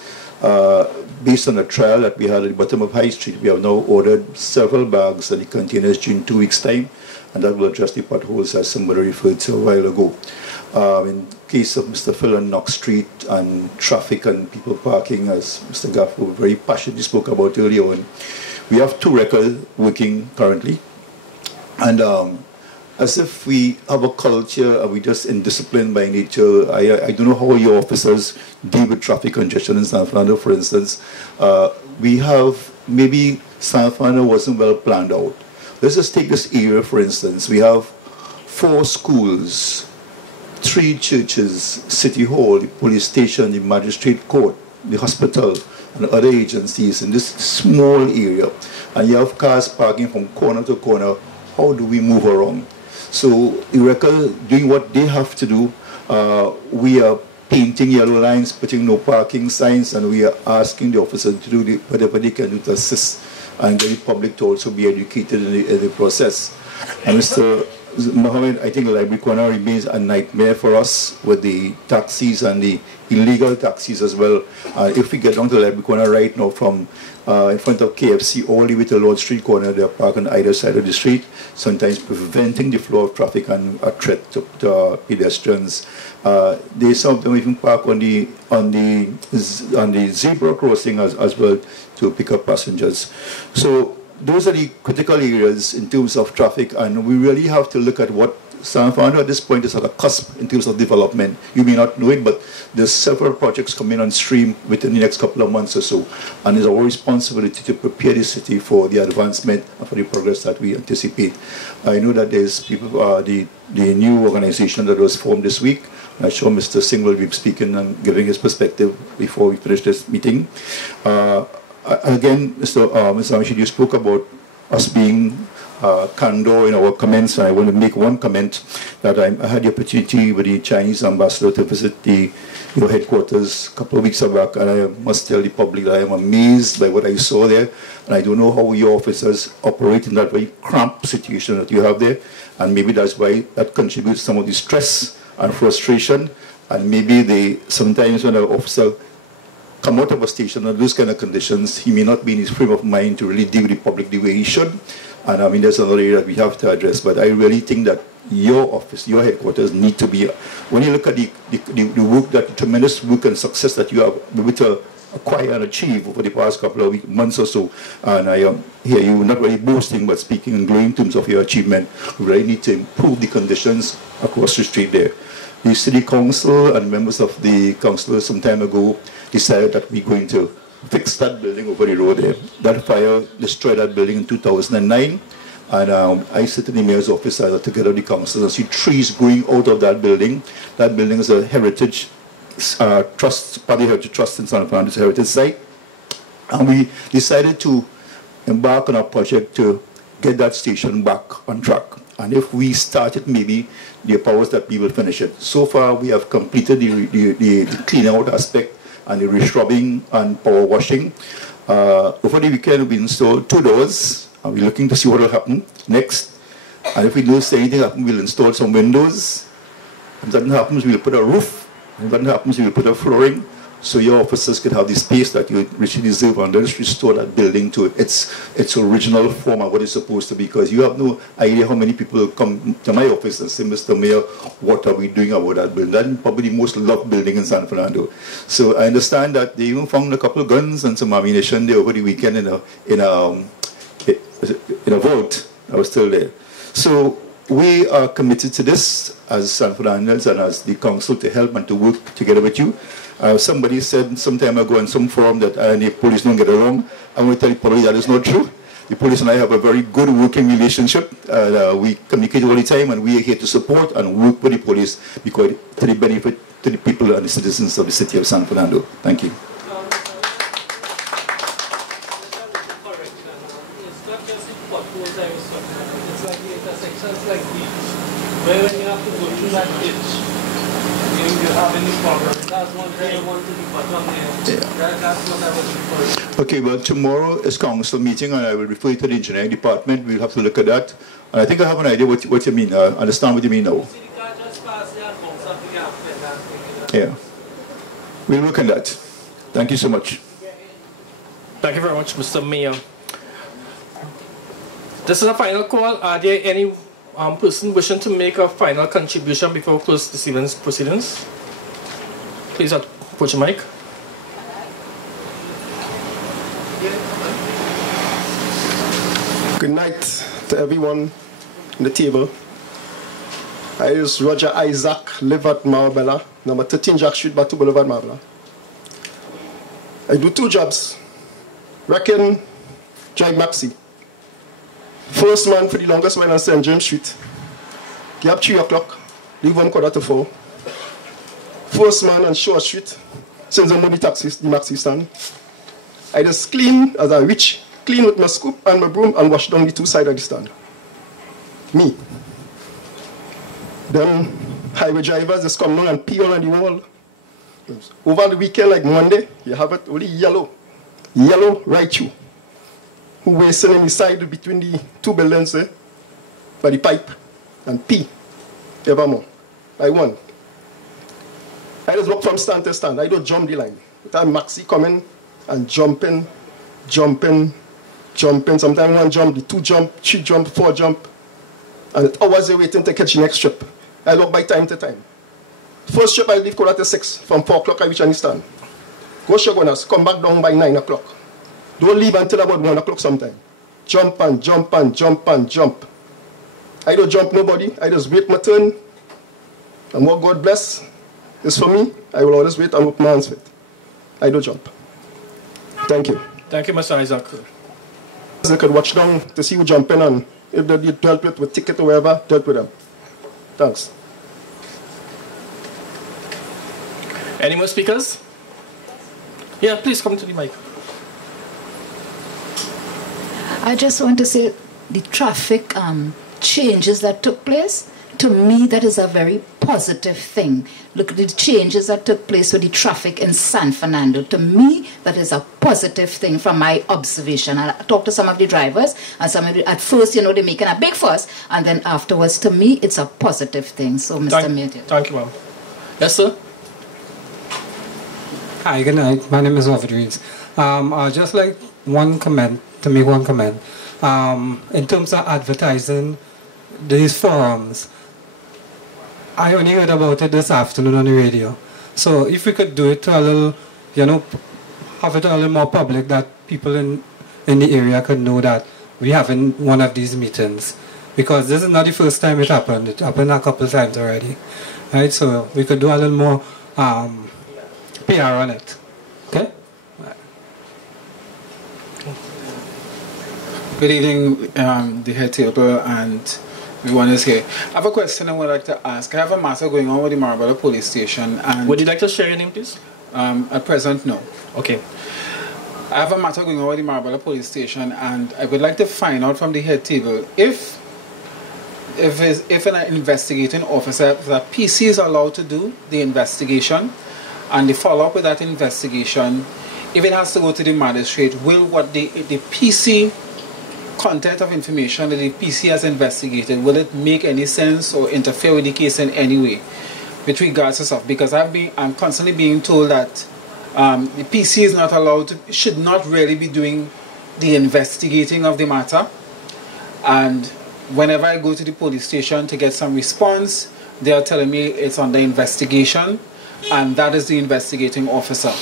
Based on a trial that we had at the bottom of High Street, we have now ordered several bags and the containers due in 2 weeks' time, and that will address the potholes as somebody referred to a while ago. In case of Mr. Phil on Knox Street and traffic and people parking, as Mr. Gaffo very passionately spoke about earlier on, we have 2 records working currently. And as if we have a culture, are we just indisciplined by nature? I don't know how your officers deal with traffic congestion in San Fernando, for instance. We have, maybe San Fernando wasn't well planned out. Let's just take this area, for instance. We have 4 schools, 3 churches, City Hall, the police station, the magistrate court, the hospital, and other agencies in this small area. And you have cars parking from corner to corner. How do we move around? So, Eureka doing what they have to do. We are painting yellow lines, putting no parking signs, and we are asking the officers to do whatever they can do to assist and get the public to also be educated in the process. And Mr. Mohammed, I think the library corner remains a nightmare for us with the taxis and the illegal taxis as well. If we get down to the library corner right now from in front of KFC all the way to Lord Street corner, they are parked on either side of the street, sometimes preventing the flow of traffic and a threat to pedestrians. They sometimes even park on the zebra crossing as well to pick up passengers. So those are the critical areas in terms of traffic, and we really have to look at what San Fernando at this point is at a cusp in terms of development. You may not know it, but there's several projects coming on stream within the next couple of months or so, and it's our responsibility to prepare the city for the advancement and for the progress that we anticipate. I know that there's people, the new organization that was formed this week. I'm sure Mr. Singh will be speaking and giving his perspective before we finish this meeting. Again, Mr. Amishid, you spoke about us being candor in our comments, and I want to make one comment that I had the opportunity with the Chinese ambassador to visit your headquarters a couple of weeks back, and I must tell the public that I am amazed by what I saw there, and I don't know how your officers operate in that very cramped situation that you have there, and maybe that's why that contributes some of the stress and frustration, and maybe sometimes when an officer come out of a station under those kind of conditions, he may not be in his frame of mind to really deal with the public the way he should. And I mean, there's another area that we have to address. But I really think that your office, your headquarters need to be, when you look at the work, that tremendous work and success that you have been able to acquire and achieve over the past couple of months or so, and I hear you not really boasting, but speaking in glowing terms of your achievement, we really need to improve the conditions across the street there. The city council and members of the council some time ago decided that we're going to fix that building over the road there. That fire destroyed that building in 2009, and I sit in the mayor's office together with the council and see trees growing out of that building. That building is a heritage trust, part of the heritage trust in San Fernando, it's a heritage site, and we decided to embark on a project to get that station back on track. And if we start it, maybe the powers that we will finish it. So far, we have completed the clean out aspect and the reschrubbing and power washing. Over the weekend, we installed 2 doors, and we're looking to see what will happen next. And if we don't see anything happen, we'll install some windows. If that happens, we'll put a roof. If that happens, we'll put a flooring, so your officers could have the space that you richly deserve, and let's restore that building to its original form and what it's supposed to be, because you have no idea how many people come to my office and say, Mr. Mayor, what are we doing about that building? That's probably the most loved building in San Fernando. So I understand that they even found a couple of guns and some ammunition there over the weekend in a vault that was still there. So we are committed to this as San Fernandans and as the council to help and to work together with you. Somebody said some time ago in some forum that the police don't get along. I'm going to tell you probably that is not true. The police and I have a very good working relationship. We communicate all the time, and we are here to support and work with the police because to the benefit to the people and the citizens of the city of San Fernando. Thank you. Where when you have to go through that ditch, you have any problem. That's one thing I want to be put on there. That's what I was referring. Okay, well, tomorrow is council meeting, and I will refer you to the engineering department. We'll have to look at that. And I think I have an idea what you mean. I understand what you mean now. Yeah. We'll look at that. Thank you so much. Thank you very much, Mr. Mayor. This is a final call. Are there any person wishing to make a final contribution before we close this evening's proceedings? Please approach the mic. Good night to everyone on the table. I is Roger Isaac, live at Marbella, number 13 Jack Street, Batu Boulevard, Marbella. I do 2 jobs. Wrecking, drive Maxi. First man for the longest while on St. James Street. Get up 3 o'clock, leave 1:15. First man on Shore Street, since I'm on the Maxi stand. I just clean as I reach, clean with my scoop and my broom and wash down the 2 sides of the stand. Me. Them highway drivers just come down and pee on the wall. Over the weekend, like Monday, you have it only yellow. Yellow right through. Who were sitting inside between the 2 buildings there, by the pipe, and pee. Evermore. I won. I just walk from stand to stand. I don't jump the line. That Maxi coming and jumping. Sometimes 1 jump, the 2 jump, 3 jump, 4 jump. And hours they're waiting to catch the next trip. I walk by time to time. First trip I leave quarter to 6. From 4 o'clock I reach on the stand. Go Shogunas, come back down by 9 o'clock. Don't leave until about 1 o'clock sometime. Jump and jump and jump and jump. I don't jump nobody. I just wait my turn. And what God bless is for me, I will always wait and open my hands with. I don't jump. Thank you. Thank you, Mr. Isaac. They could watch down to see who jumping and if they get dealt with ticket or whatever, dealt with them. Thanks. Any more speakers? Yeah, please come to the mic. I just want to say the traffic changes that took place, to me that is a very positive thing. Look at the changes that took place with the traffic in San Fernando. To me, that is a positive thing from my observation. I talked to some of the drivers, and some of the, at first, you know, they're making a big fuss, and then afterwards, to me, it's a positive thing. So, Mr. Mayor. Thank you, ma'am. Yes, sir? Hi, good night. My name is Overdreams. I'd just like to make one comment. In terms of advertising these forums, I only heard about it this afternoon on the radio. So if we could do it to a little, you know, have it a little more public, that people in the area could know that we having one of these meetings. Because this is not the first time it happened. It happened a couple of times already. Right? So we could do a little more PR on it. Okay? Good evening, the head table and everyone is here. I have a question I would like to ask. I have a matter going on with the Marbella police station. And would you like to share your name, please? At present, no. Okay. I have a matter going on with the Marbella police station, and I would like to find out from the head table if an investigating officer, the PC is allowed to do the investigation, and the follow-up with that investigation, if it has to go to the magistrate, will what the PC content of information that the PC has investigated, will it make any sense or interfere with the case in any way with regards to stuff? Because I'm constantly being told that the PC is not allowed to, should not really be doing the investigating of the matter, and whenever I go to the police station to get some response, they are telling me it's under investigation, and that is the investigating officer.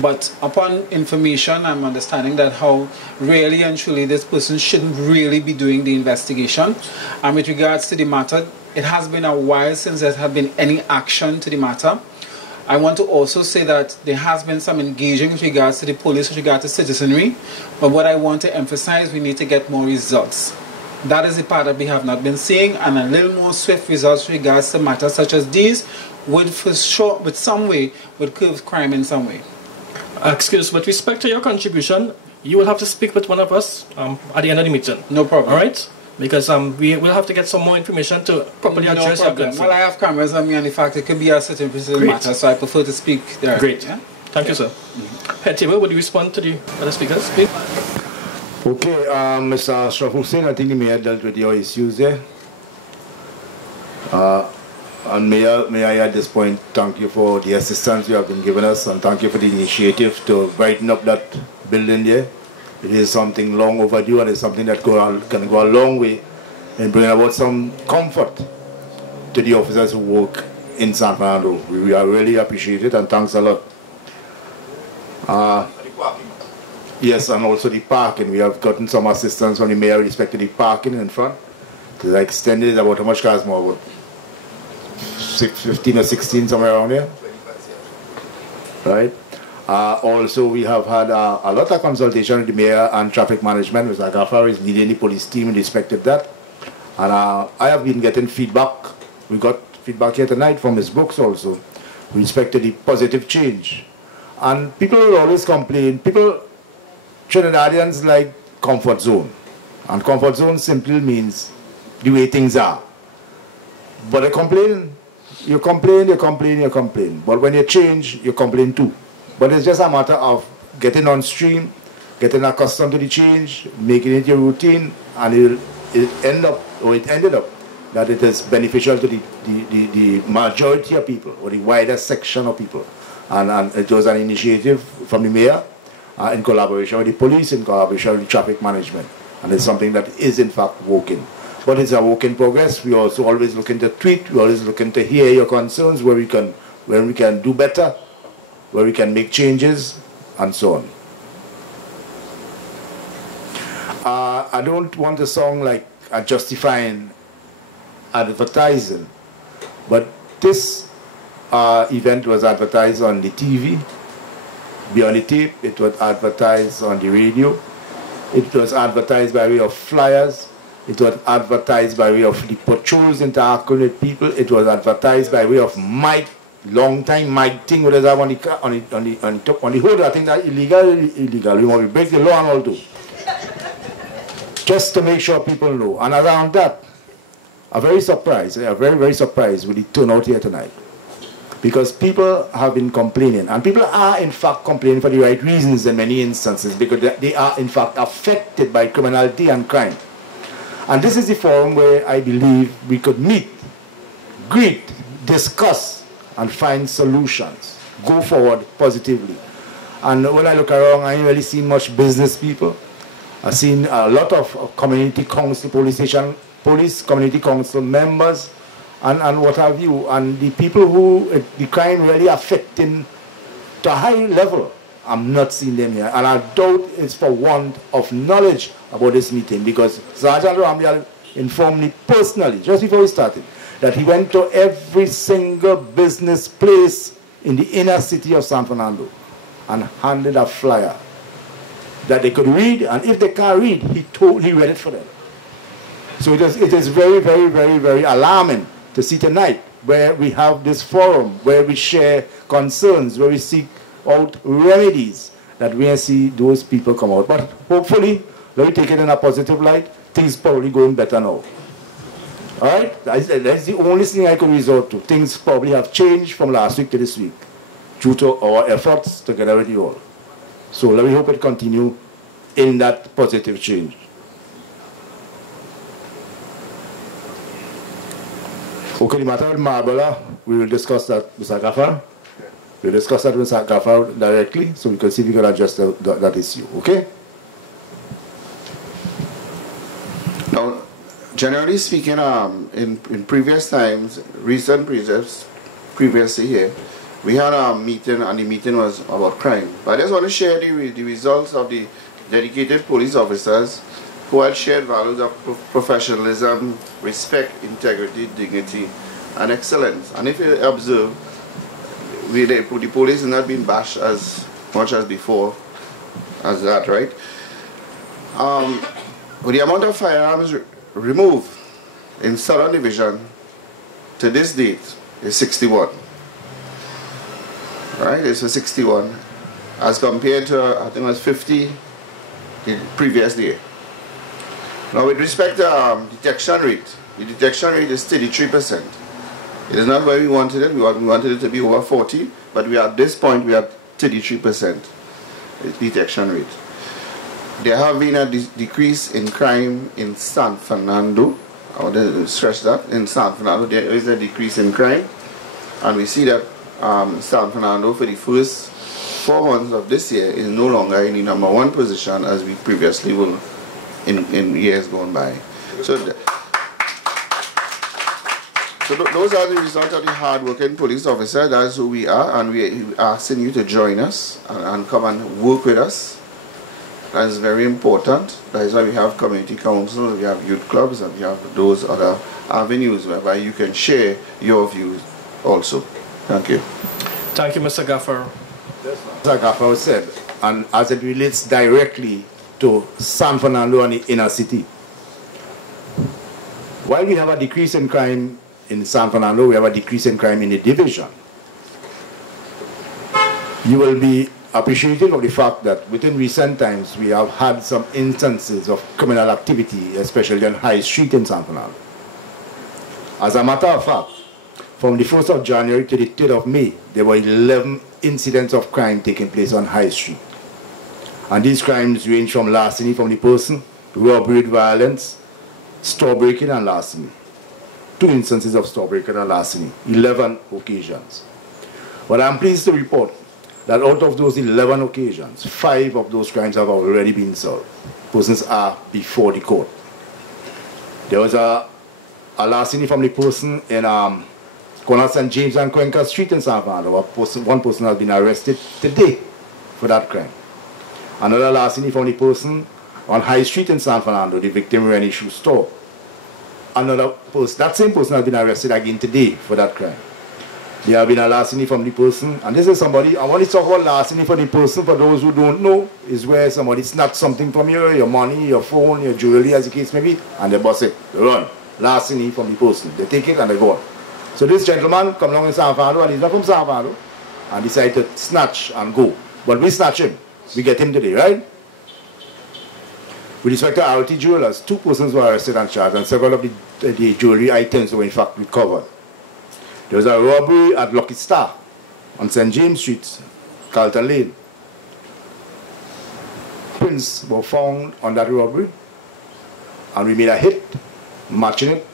But upon information, I'm understanding that how really and truly this person shouldn't really be doing the investigation. And with regards to the matter, it has been a while since there has been any action to the matter. I want to also say that there has been some engaging with regards to the police, with regard to citizenry. But what I want to emphasize, we need to get more results. That is the part that we have not been seeing, and a little more swift results with regards to matters such as these would for sure, with some way, would curb crime in some way. Excuse, with respect to your contribution, you will have to speak with one of us at the end of the meeting. No problem. All right? Because we will have to get some more information to properly address your concern. Well, I have cameras on me, and in fact, it could be a certain matter, so I prefer to speak there. Great. Yeah? Thank you, sir. Head table, would you respond to the other speakers, please? Okay, Mr. Ashraf Hussain, I think the mayor dealt with your issues there. And Mayor, may I at this point thank you for the assistance you have been giving us, and thank you for the initiative to brighten up that building there. It is something long overdue, and it's something that can go a long way in bringing about some comfort to the officers who work in San Fernando. We really appreciate it, and thanks a lot. Yes, and also the parking. We have gotten some assistance from the mayor with respect to the parking in front. It's extended about how much cars more? About 15 or 16, somewhere around there. Right? Also, we have had a lot of consultation with the mayor and traffic management. Mr. Gafar is leading the police team in respect of that. And I have been getting feedback. We got feedback here tonight from his books also with respect to the positive change. And people will always complain. Trinidadians like comfort zone. And comfort zone simply means the way things are. But they complain. You complain, you complain, you complain. But when you change, you complain too. But it's just a matter of getting on stream, getting accustomed to the change, making it your routine, and it ended up that it is beneficial to the majority of people, or the wider section of people. And it was an initiative from the mayor in collaboration with the police, in collaboration with the traffic management. And it's something that is in fact working. But it's a work in progress. We also always looking to tweet, we're always looking to hear your concerns, where we can do better, where we can make changes, and so on. I don't want to sound like a justifying advertising, but this event was advertised on the TV, beyond the tape, it was advertised on the radio, it was advertised by way of flyers, it was advertised by way of the patrols interacting with people, it was advertised by way of mic, long time mic thing, what is that on the hood. I think that illegal. We want to break the law and all too. Just to make sure people know. And around that, I'm very surprised with the turnout here tonight. Because people have been complaining, and people are in fact complaining for the right reasons in many instances, because they are in fact affected by criminality and crime. And this is the forum where I believe we could meet, greet, discuss, and find solutions. Go forward positively. And when I look around, I ain't really seen much business people. I've seen a lot of community council, police community council members, and what have you. And the people who the crime really affecting to a high level, I'm not seeing them here. And I doubt it's for want of knowledge about this meeting, because Sergeant Rambial informed me personally, just before we started, that he went to every single business place in the inner city of San Fernando and handed a flyer that they could read, and if they can't read, he read it for them. So it is very, very, very, very alarming to see tonight where we have this forum, where we share concerns, where we seek out remedies, that we see those people come out. But hopefully, let me take it in a positive light, things probably going better now. Alright? That's the only thing I could resort to. Things probably have changed from last week to this week, due to our efforts together with you all. So let me hope it continue in that positive change. Okay, the matter with Marbella, we will discuss that with Mr. Gafar. We'll discuss that with Mr. Gafar directly, so we can see if we can address that issue. Okay? Now, generally speaking, in previous times, previously here, we had a meeting, and the meeting was about crime. But I just want to share the results of the dedicated police officers who had shared values of professionalism, respect, integrity, dignity, and excellence. And if you observe, the police has not been bashed as much as before as that, right? With the amount of firearms removed in Southern Division to this date is 61. Right, it's a 61 as compared to, I think it was 50 the previous day. Now, with respect to detection rate, the detection rate is 33%. It is not where we wanted it. We wanted it to be over 40, but at this point we are 33% detection rate. There have been a decrease in crime in San Fernando. I want to stress that in San Fernando there is a decrease in crime, and we see that San Fernando for the first 4 months of this year is no longer in the #1 position as we previously were in years gone by. So those are the results of the hard-working police officer. That's who we are, and we are asking you to join us and come and work with us. That is very important. That is why we have community councils, we have youth clubs, and we have those other avenues whereby you can share your views also. Thank you. Thank you, Mr. Gaffer. Mr. Gaffer said, and as it relates directly to San Fernando and the inner city, while we have a decrease in crime in San Fernando, we have a decrease in crime in the division. You will be appreciative of the fact that within recent times we have had some instances of criminal activity, especially on High Street in San Fernando. As a matter of fact, from the 1st of January to the 3rd of May, there were 11 incidents of crime taking place on High Street. And these crimes range from larceny from the person, robbery with violence, store breaking and larceny. 2 instances of store breaking and larceny, 11 occasions. But I'm pleased to report that out of those 11 occasions, 5 of those crimes have already been solved. Persons are before the court. There was a larceny from the person in corner St. James and Cuenca Street in San Fernando. One person has been arrested today for that crime. Another larceny from the person on High Street in San Fernando, the victim ran a shoe store. Another person, that same person has been arrested again today for that crime. There have been a larceny from the person, and this is somebody, I want to talk about larceny for the person, for those who don't know, is where somebody snatched something from you, your money, your phone, your jewelry, as the case may be, and they bust it, they run. Larceny from the person, they take it and they go on. So this gentleman come along in San Fernando, and he's not from San Fernando, and decided to snatch and go. But we snatch him, we get him today, right? With respect to RT Jewelers, 2 persons were arrested and charged, and several of the jewelry items were in fact recovered. There was a robbery at Lucky Star on St. James Street, Carlton Lane. Prints were found on that robbery, and we made a hit, matching it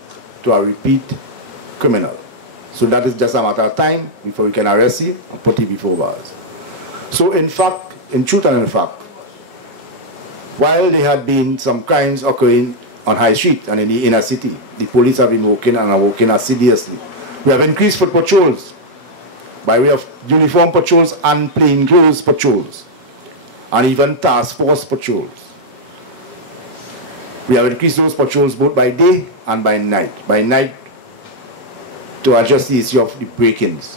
to a repeat criminal. So that is just a matter of time before we can arrest you and put you before bars. So in fact, in truth and in fact, while there had been some crimes occurring on High Street and in the inner city, the police have been working and are working assiduously. We have increased foot patrols by way of uniform patrols and plainclothes patrols, and even task force patrols. We have increased those patrols both by day and by night. By night, to address the issue of the break-ins.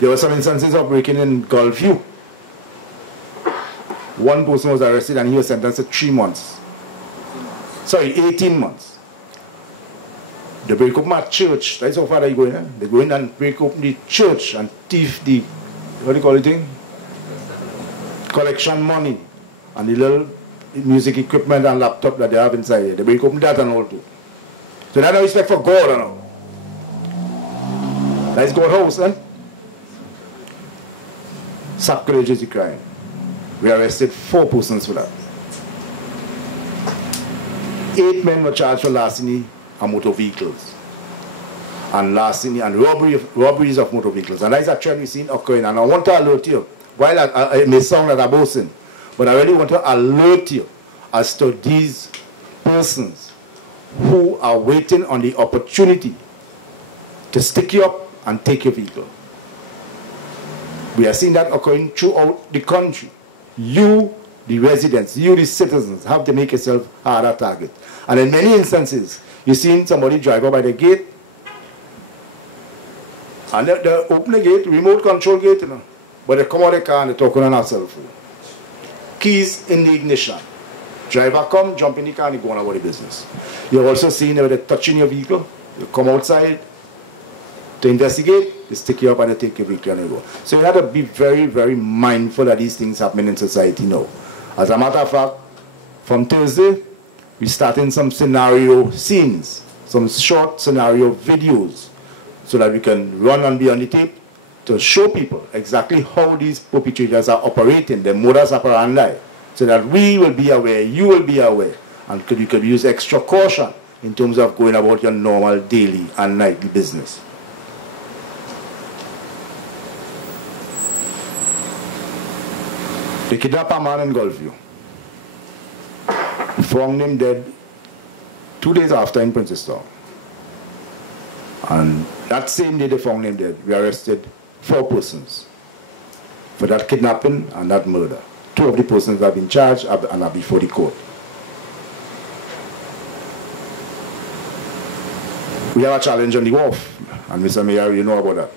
There were some instances of breaking in Gulfview. 1 person was arrested and he was sentenced to 3 months. Sorry, 18 months. They break up my church. That's how far they go in. They go in and break up the church and thief the, what do you call it thing? Collection money and the little music equipment and laptop that they have inside here. They break up that and all too. So that's no respect for God, you know. That's God's house, then. Sacrilege is the crime. We arrested 4 persons for that. 8 men were charged for larceny and motor vehicles, and larceny and robberies of motor vehicles. And that is a trend we've seen occurring. And I want to alert you, while it may sound like a boasting, but I really want to alert you as to these persons who are waiting on the opportunity to stick you up and take your vehicle. We are seeing that occurring throughout the country. You, the residents, you, the citizens, have to make yourself harder target. And in many instances, you've seen somebody drive up by the gate, and they open the gate, remote control gate, you know, but they come out of the car and they talk on our cell phone. Keys in the ignition. Driver come, jump in the car and they go on about the business. You've also seen that they're touching your vehicle, you come outside to investigate, they stick you up and they take your vehicle and they go. So you have to be very, very mindful of these things happening in society now. As a matter of fact, From Thursday, we're starting some scenario scenes, some short scenario videos, so that we can run and be on the tape to show people exactly how these perpetrators are operating, their modus operandi, so that we will be aware, you will be aware, and you could use extra caution in terms of going about your normal daily and nightly business. They kidnapped a man in Gulfview. We found him dead 2 days after in Princestown. And that same day they found him dead, we arrested 4 persons for that kidnapping and that murder. 2 of the persons have been charged and are before the court. We have a challenge on the wharf, and Mr. Mayor, you know about that.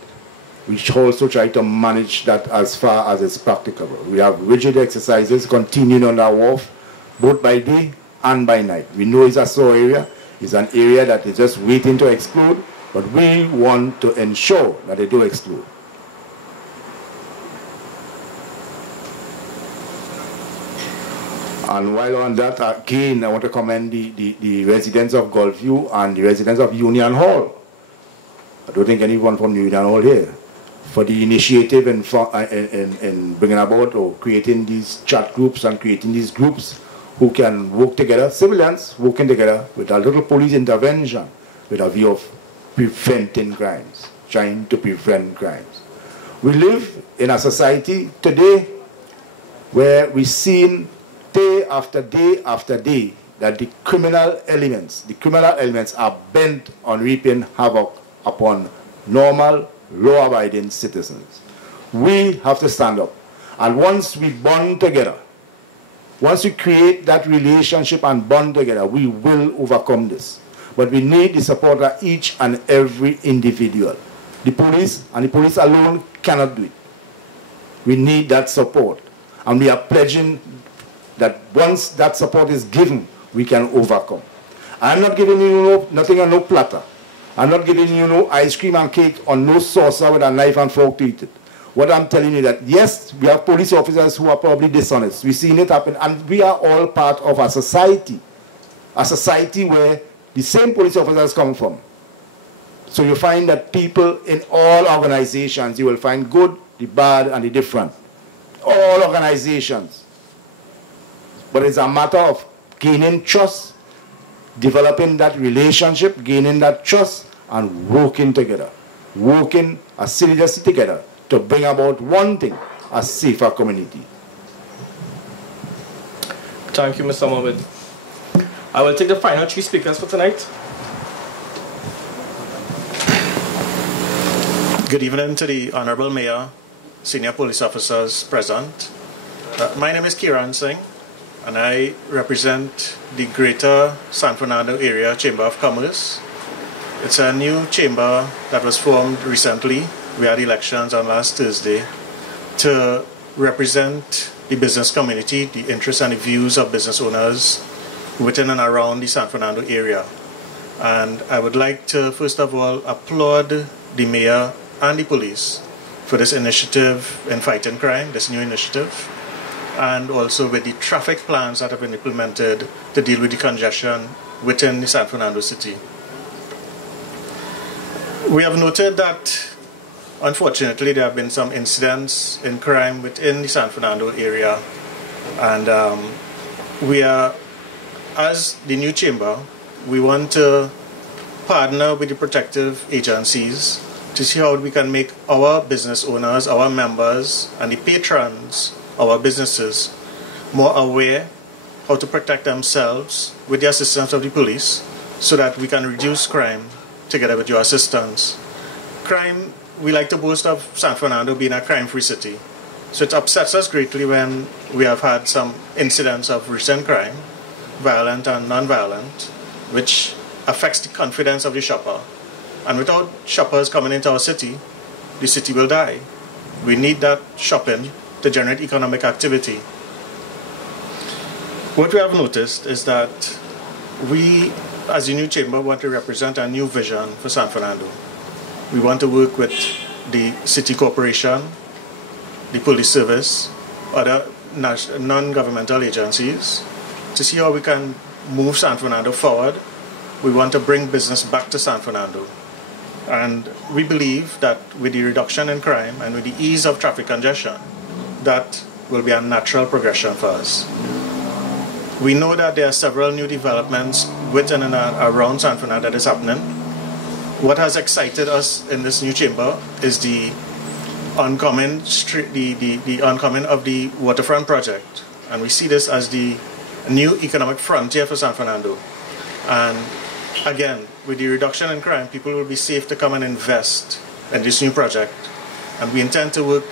We also try to manage that as far as it's practicable. We have rigid exercises continuing on our wharf, both by day and by night. We know it's a sore area. It's an area that is just waiting to explode, but we want to ensure that they do explode. And while on that, again, I want to commend the residents of Gulfview and the residents of Union Hall. I don't think anyone from Union Hall here, for the initiative in bringing about or creating these chat groups and creating these groups who can work together, civilians working together with a little police intervention with a view of preventing crimes, trying to prevent crimes. We live in a society today where we've seen day after day after day that the criminal elements are bent on reaping havoc upon normal, law-abiding citizens. We have to stand up. And once we bond together, once we create that relationship and bond together, we will overcome this. But we need the support of each and every individual. The police and the police alone cannot do it. We need that support. And we are pledging that once that support is given, we can overcome. I'm not giving you nothing on no platter. I'm not giving you no ice cream and cake on no saucer with a knife and fork to eat it. What I'm telling you that, yes, we have police officers who are probably dishonest. We've seen it happen, and we are all part of a society where the same police officers come from. So you find that people in all organizations, you will find good, the bad, and the different. All organizations. But it's a matter of gaining trust, developing that relationship, gaining that trust, and working together. Working assiduously together to bring about one thing, a safer community. Thank you, Mr. Mohammed. I will take the final 3 speakers for tonight. Good evening to the Honorable Mayor, senior police officers present. My name is Kiran Singh, and I represent the Greater San Fernando Area Chamber of Commerce. It's a new chamber that was formed recently. We had elections on last Thursday to represent the business community, the interests and the views of business owners within and around the San Fernando area. And I would like to first of all applaud the mayor and the police for this initiative in fighting crime, this new initiative, and also with the traffic plans that have been implemented to deal with the congestion within the San Fernando city. We have noted that unfortunately there have been some incidents in crime within the San Fernando area, and we are, as the new chamber, we want to partner with the protective agencies to see how we can make our business owners, our members, and the patrons of our businesses more aware how to protect themselves with the assistance of the police so that we can reduce crime together with your assistance. Crime, we like to boast of San Fernando being a crime-free city. So it upsets us greatly when we have had some incidents of recent crime, violent and non-violent, which affects the confidence of the shopper. And without shoppers coming into our city, the city will die. We need that shopping to generate economic activity. What we have noticed is that we, as a new chamber, want to represent a new vision for San Fernando. We want to work with the city corporation, the police service, other non-governmental agencies to see how we can move San Fernando forward. We want to bring business back to San Fernando. And we believe that with the reduction in crime and with the ease of traffic congestion, that will be a natural progression for us. We know that there are several new developments within and around San Fernando that is happening. What has excited us in this new chamber is the oncoming of the waterfront project. And we see this as the new economic frontier for San Fernando. And again, with the reduction in crime, people will be safe to come and invest in this new project. And we intend to work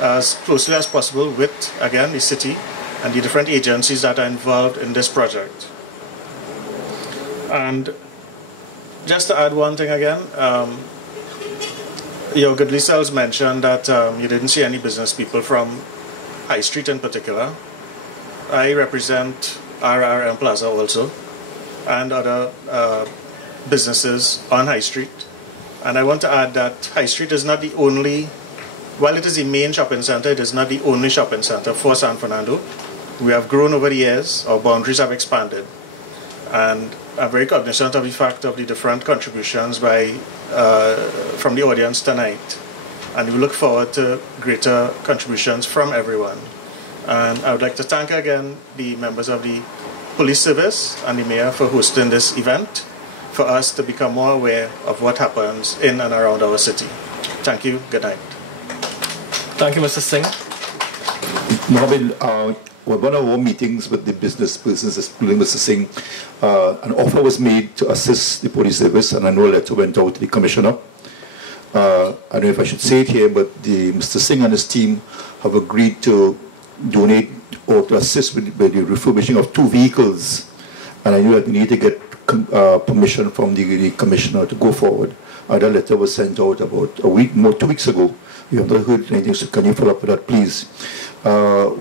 as closely as possible with, again, the city and the different agencies that are involved in this project. And just to add one thing again, your goodly selves mentioned that you didn't see any business people from High Street in particular. I represent RRM Plaza also, and other businesses on High Street. And I want to add that High Street is not the only, while it is the main shopping center, it is not the only shopping center for San Fernando. We have grown over the years, our boundaries have expanded. And I'm very cognizant of the fact of the different contributions from the audience tonight. And we look forward to greater contributions from everyone. And I would like to thank again the members of the police service and the mayor for hosting this event for us to become more aware of what happens in and around our city. Thank you. Good night. Thank you, Mr. Singh. Mohammed, one of our meetings with the business persons, including Mr. Singh, an offer was made to assist the police service, and I know a letter went out to the commissioner. I don't know if I should say it here, but Mr. Singh and his team have agreed to donate or to assist with the refurbishing of 2 vehicles. And I knew that we need to get permission from the commissioner to go forward. That letter was sent out about 2 weeks ago. We have not heard anything, so can you follow up with that, please?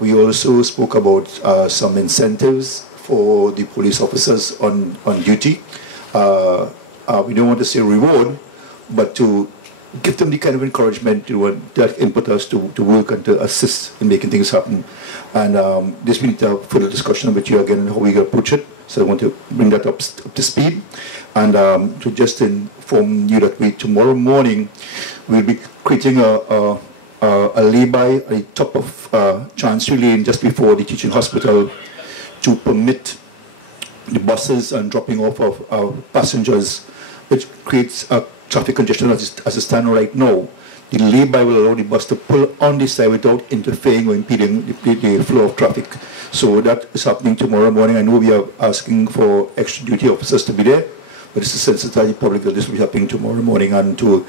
We also spoke about some incentives for the police officers on duty. We don't want to say reward, but to give them the kind of encouragement that input us to work and to assist in making things happen. And this we need to have further discussion with you again on how we approach it. So I want to bring that up to speed. And to just inform you that tomorrow morning we'll be creating a lay-by at the top of Chancery Lane just before the teaching hospital to permit the buses and dropping off of passengers, which creates a traffic congestion as it stands right now. The lay-by will allow the bus to pull on this side without interfering or impeding the flow of traffic. So that is happening tomorrow morning. I know we are asking for extra duty officers to be there, but it's a sensitize the public that this will be happening tomorrow morning. And to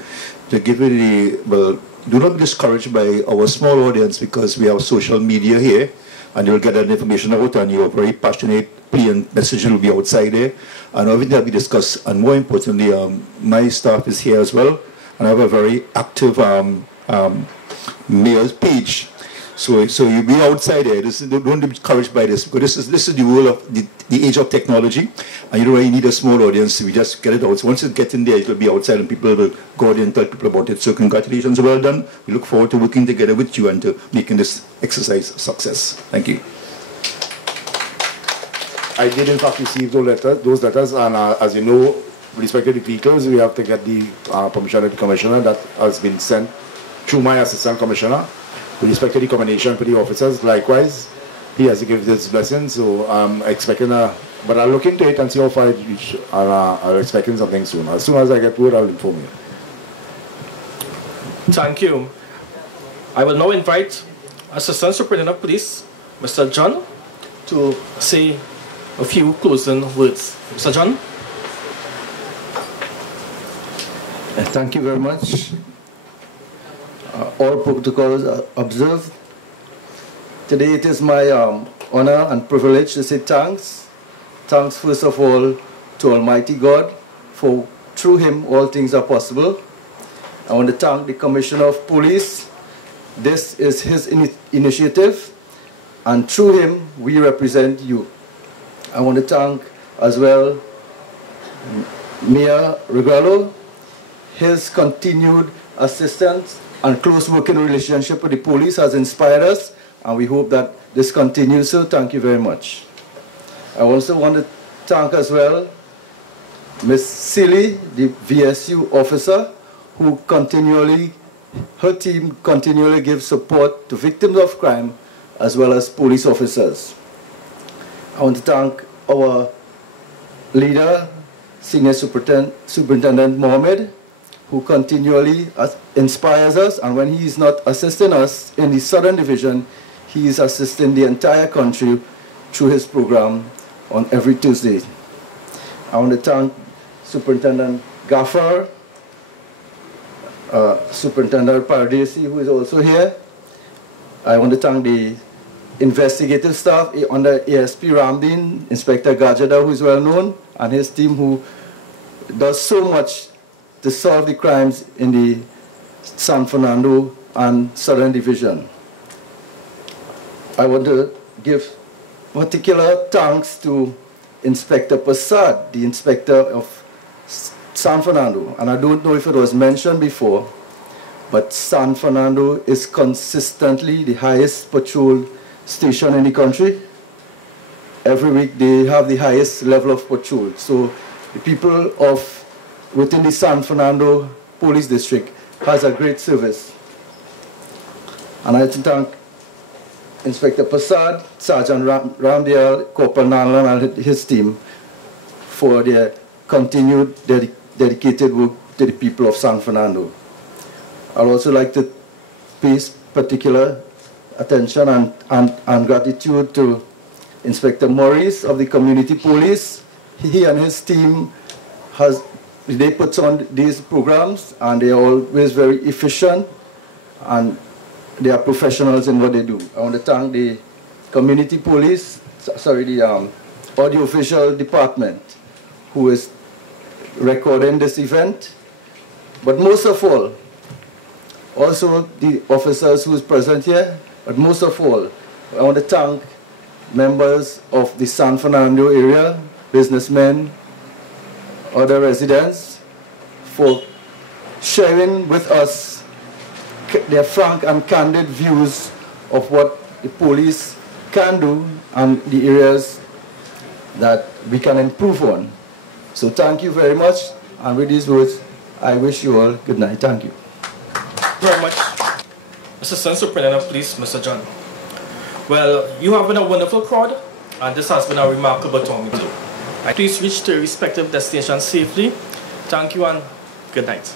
give you do not be discouraged by our small audience, because we have social media here and you will get that information out, and your very passionate plea and message will be outside there. And everything that we discuss, and more importantly, my staff is here as well, and I have a very active mayor's page. So you be outside there. Don't be discouraged by this, because this is the world of the age of technology, and you don't really need a small audience. We just get it out. So once it gets in there, it will be outside, and people will go out and tell people about it. So congratulations, well done. We look forward to working together with you and to making this exercise a success. Thank you. I did in fact receive those letters, and as you know, with respect to the vehicles, we have to get the permission of the commissioner. That has been sent through my assistant commissioner. With respect to the combination for the officers, likewise, he has to give this blessing. So I'm expecting but I'll look into it and see how far it reaches. I'm expecting something soon. As soon as I get word, I'll inform you. Thank you. I will now invite Assistant Superintendent of Police, Mr. John, to say a few closing words. Mr. John? Thank you very much. All protocols are observed. Today it is my honor and privilege to say thanks. Thanks first of all to Almighty God, for through Him all things are possible. I want to thank the Commissioner of Police. This is his initiative, and through him we represent you. I want to thank as well Mayor Regallo, his continued assistance and close working relationship with the police has inspired us, and we hope that this continues. So thank you very much. I also want to thank as well Ms. Silly, the VSU officer, who her team continually gives support to victims of crime as well as police officers. I want to thank our leader, Senior Superintendent Mohammed, who continually inspires us, and when he is not assisting us in the Southern Division, he is assisting the entire country through his program on every Tuesday. I want to thank Superintendent Gaffar, Superintendent Paradisi, who is also here. I want to thank the investigative staff under ASP Ramdin, Inspector Gajada, who is well known, and his team who does so much to solve the crimes in the San Fernando and Southern Division. I want to give particular thanks to Inspector Passad, the inspector of San Fernando, and I don't know if it was mentioned before, but San Fernando is consistently the highest patrol station in the country. Every week they have the highest level of patrol. So the people within the San Fernando Police District has a great service. And I want to thank Inspector Passad, Sergeant Ramdial, Corporal Nanlan and his team for their continued dedicated work to the people of San Fernando. I'd also like to pay particular attention and gratitude to Inspector Morris of the Community Police. He and his team they put on these programs, and they are always very efficient, and they are professionals in what they do. I want to thank the Community Police, the Audiovisual Department, who is recording this event. But most of all, also the officers who is present here, but most of all, I want to thank members of the San Fernando area, businessmen, other residents, for sharing with us their frank and candid views of what the police can do and the areas that we can improve on. So thank you very much, and with these words, I wish you all good night. Thank you. Very much. Assistant Superintendent of Police, Mr. John. Well, you have been a wonderful crowd, and this has been a remarkable tour meeting. Please reach to your respective destinations safely. Thank you and good night.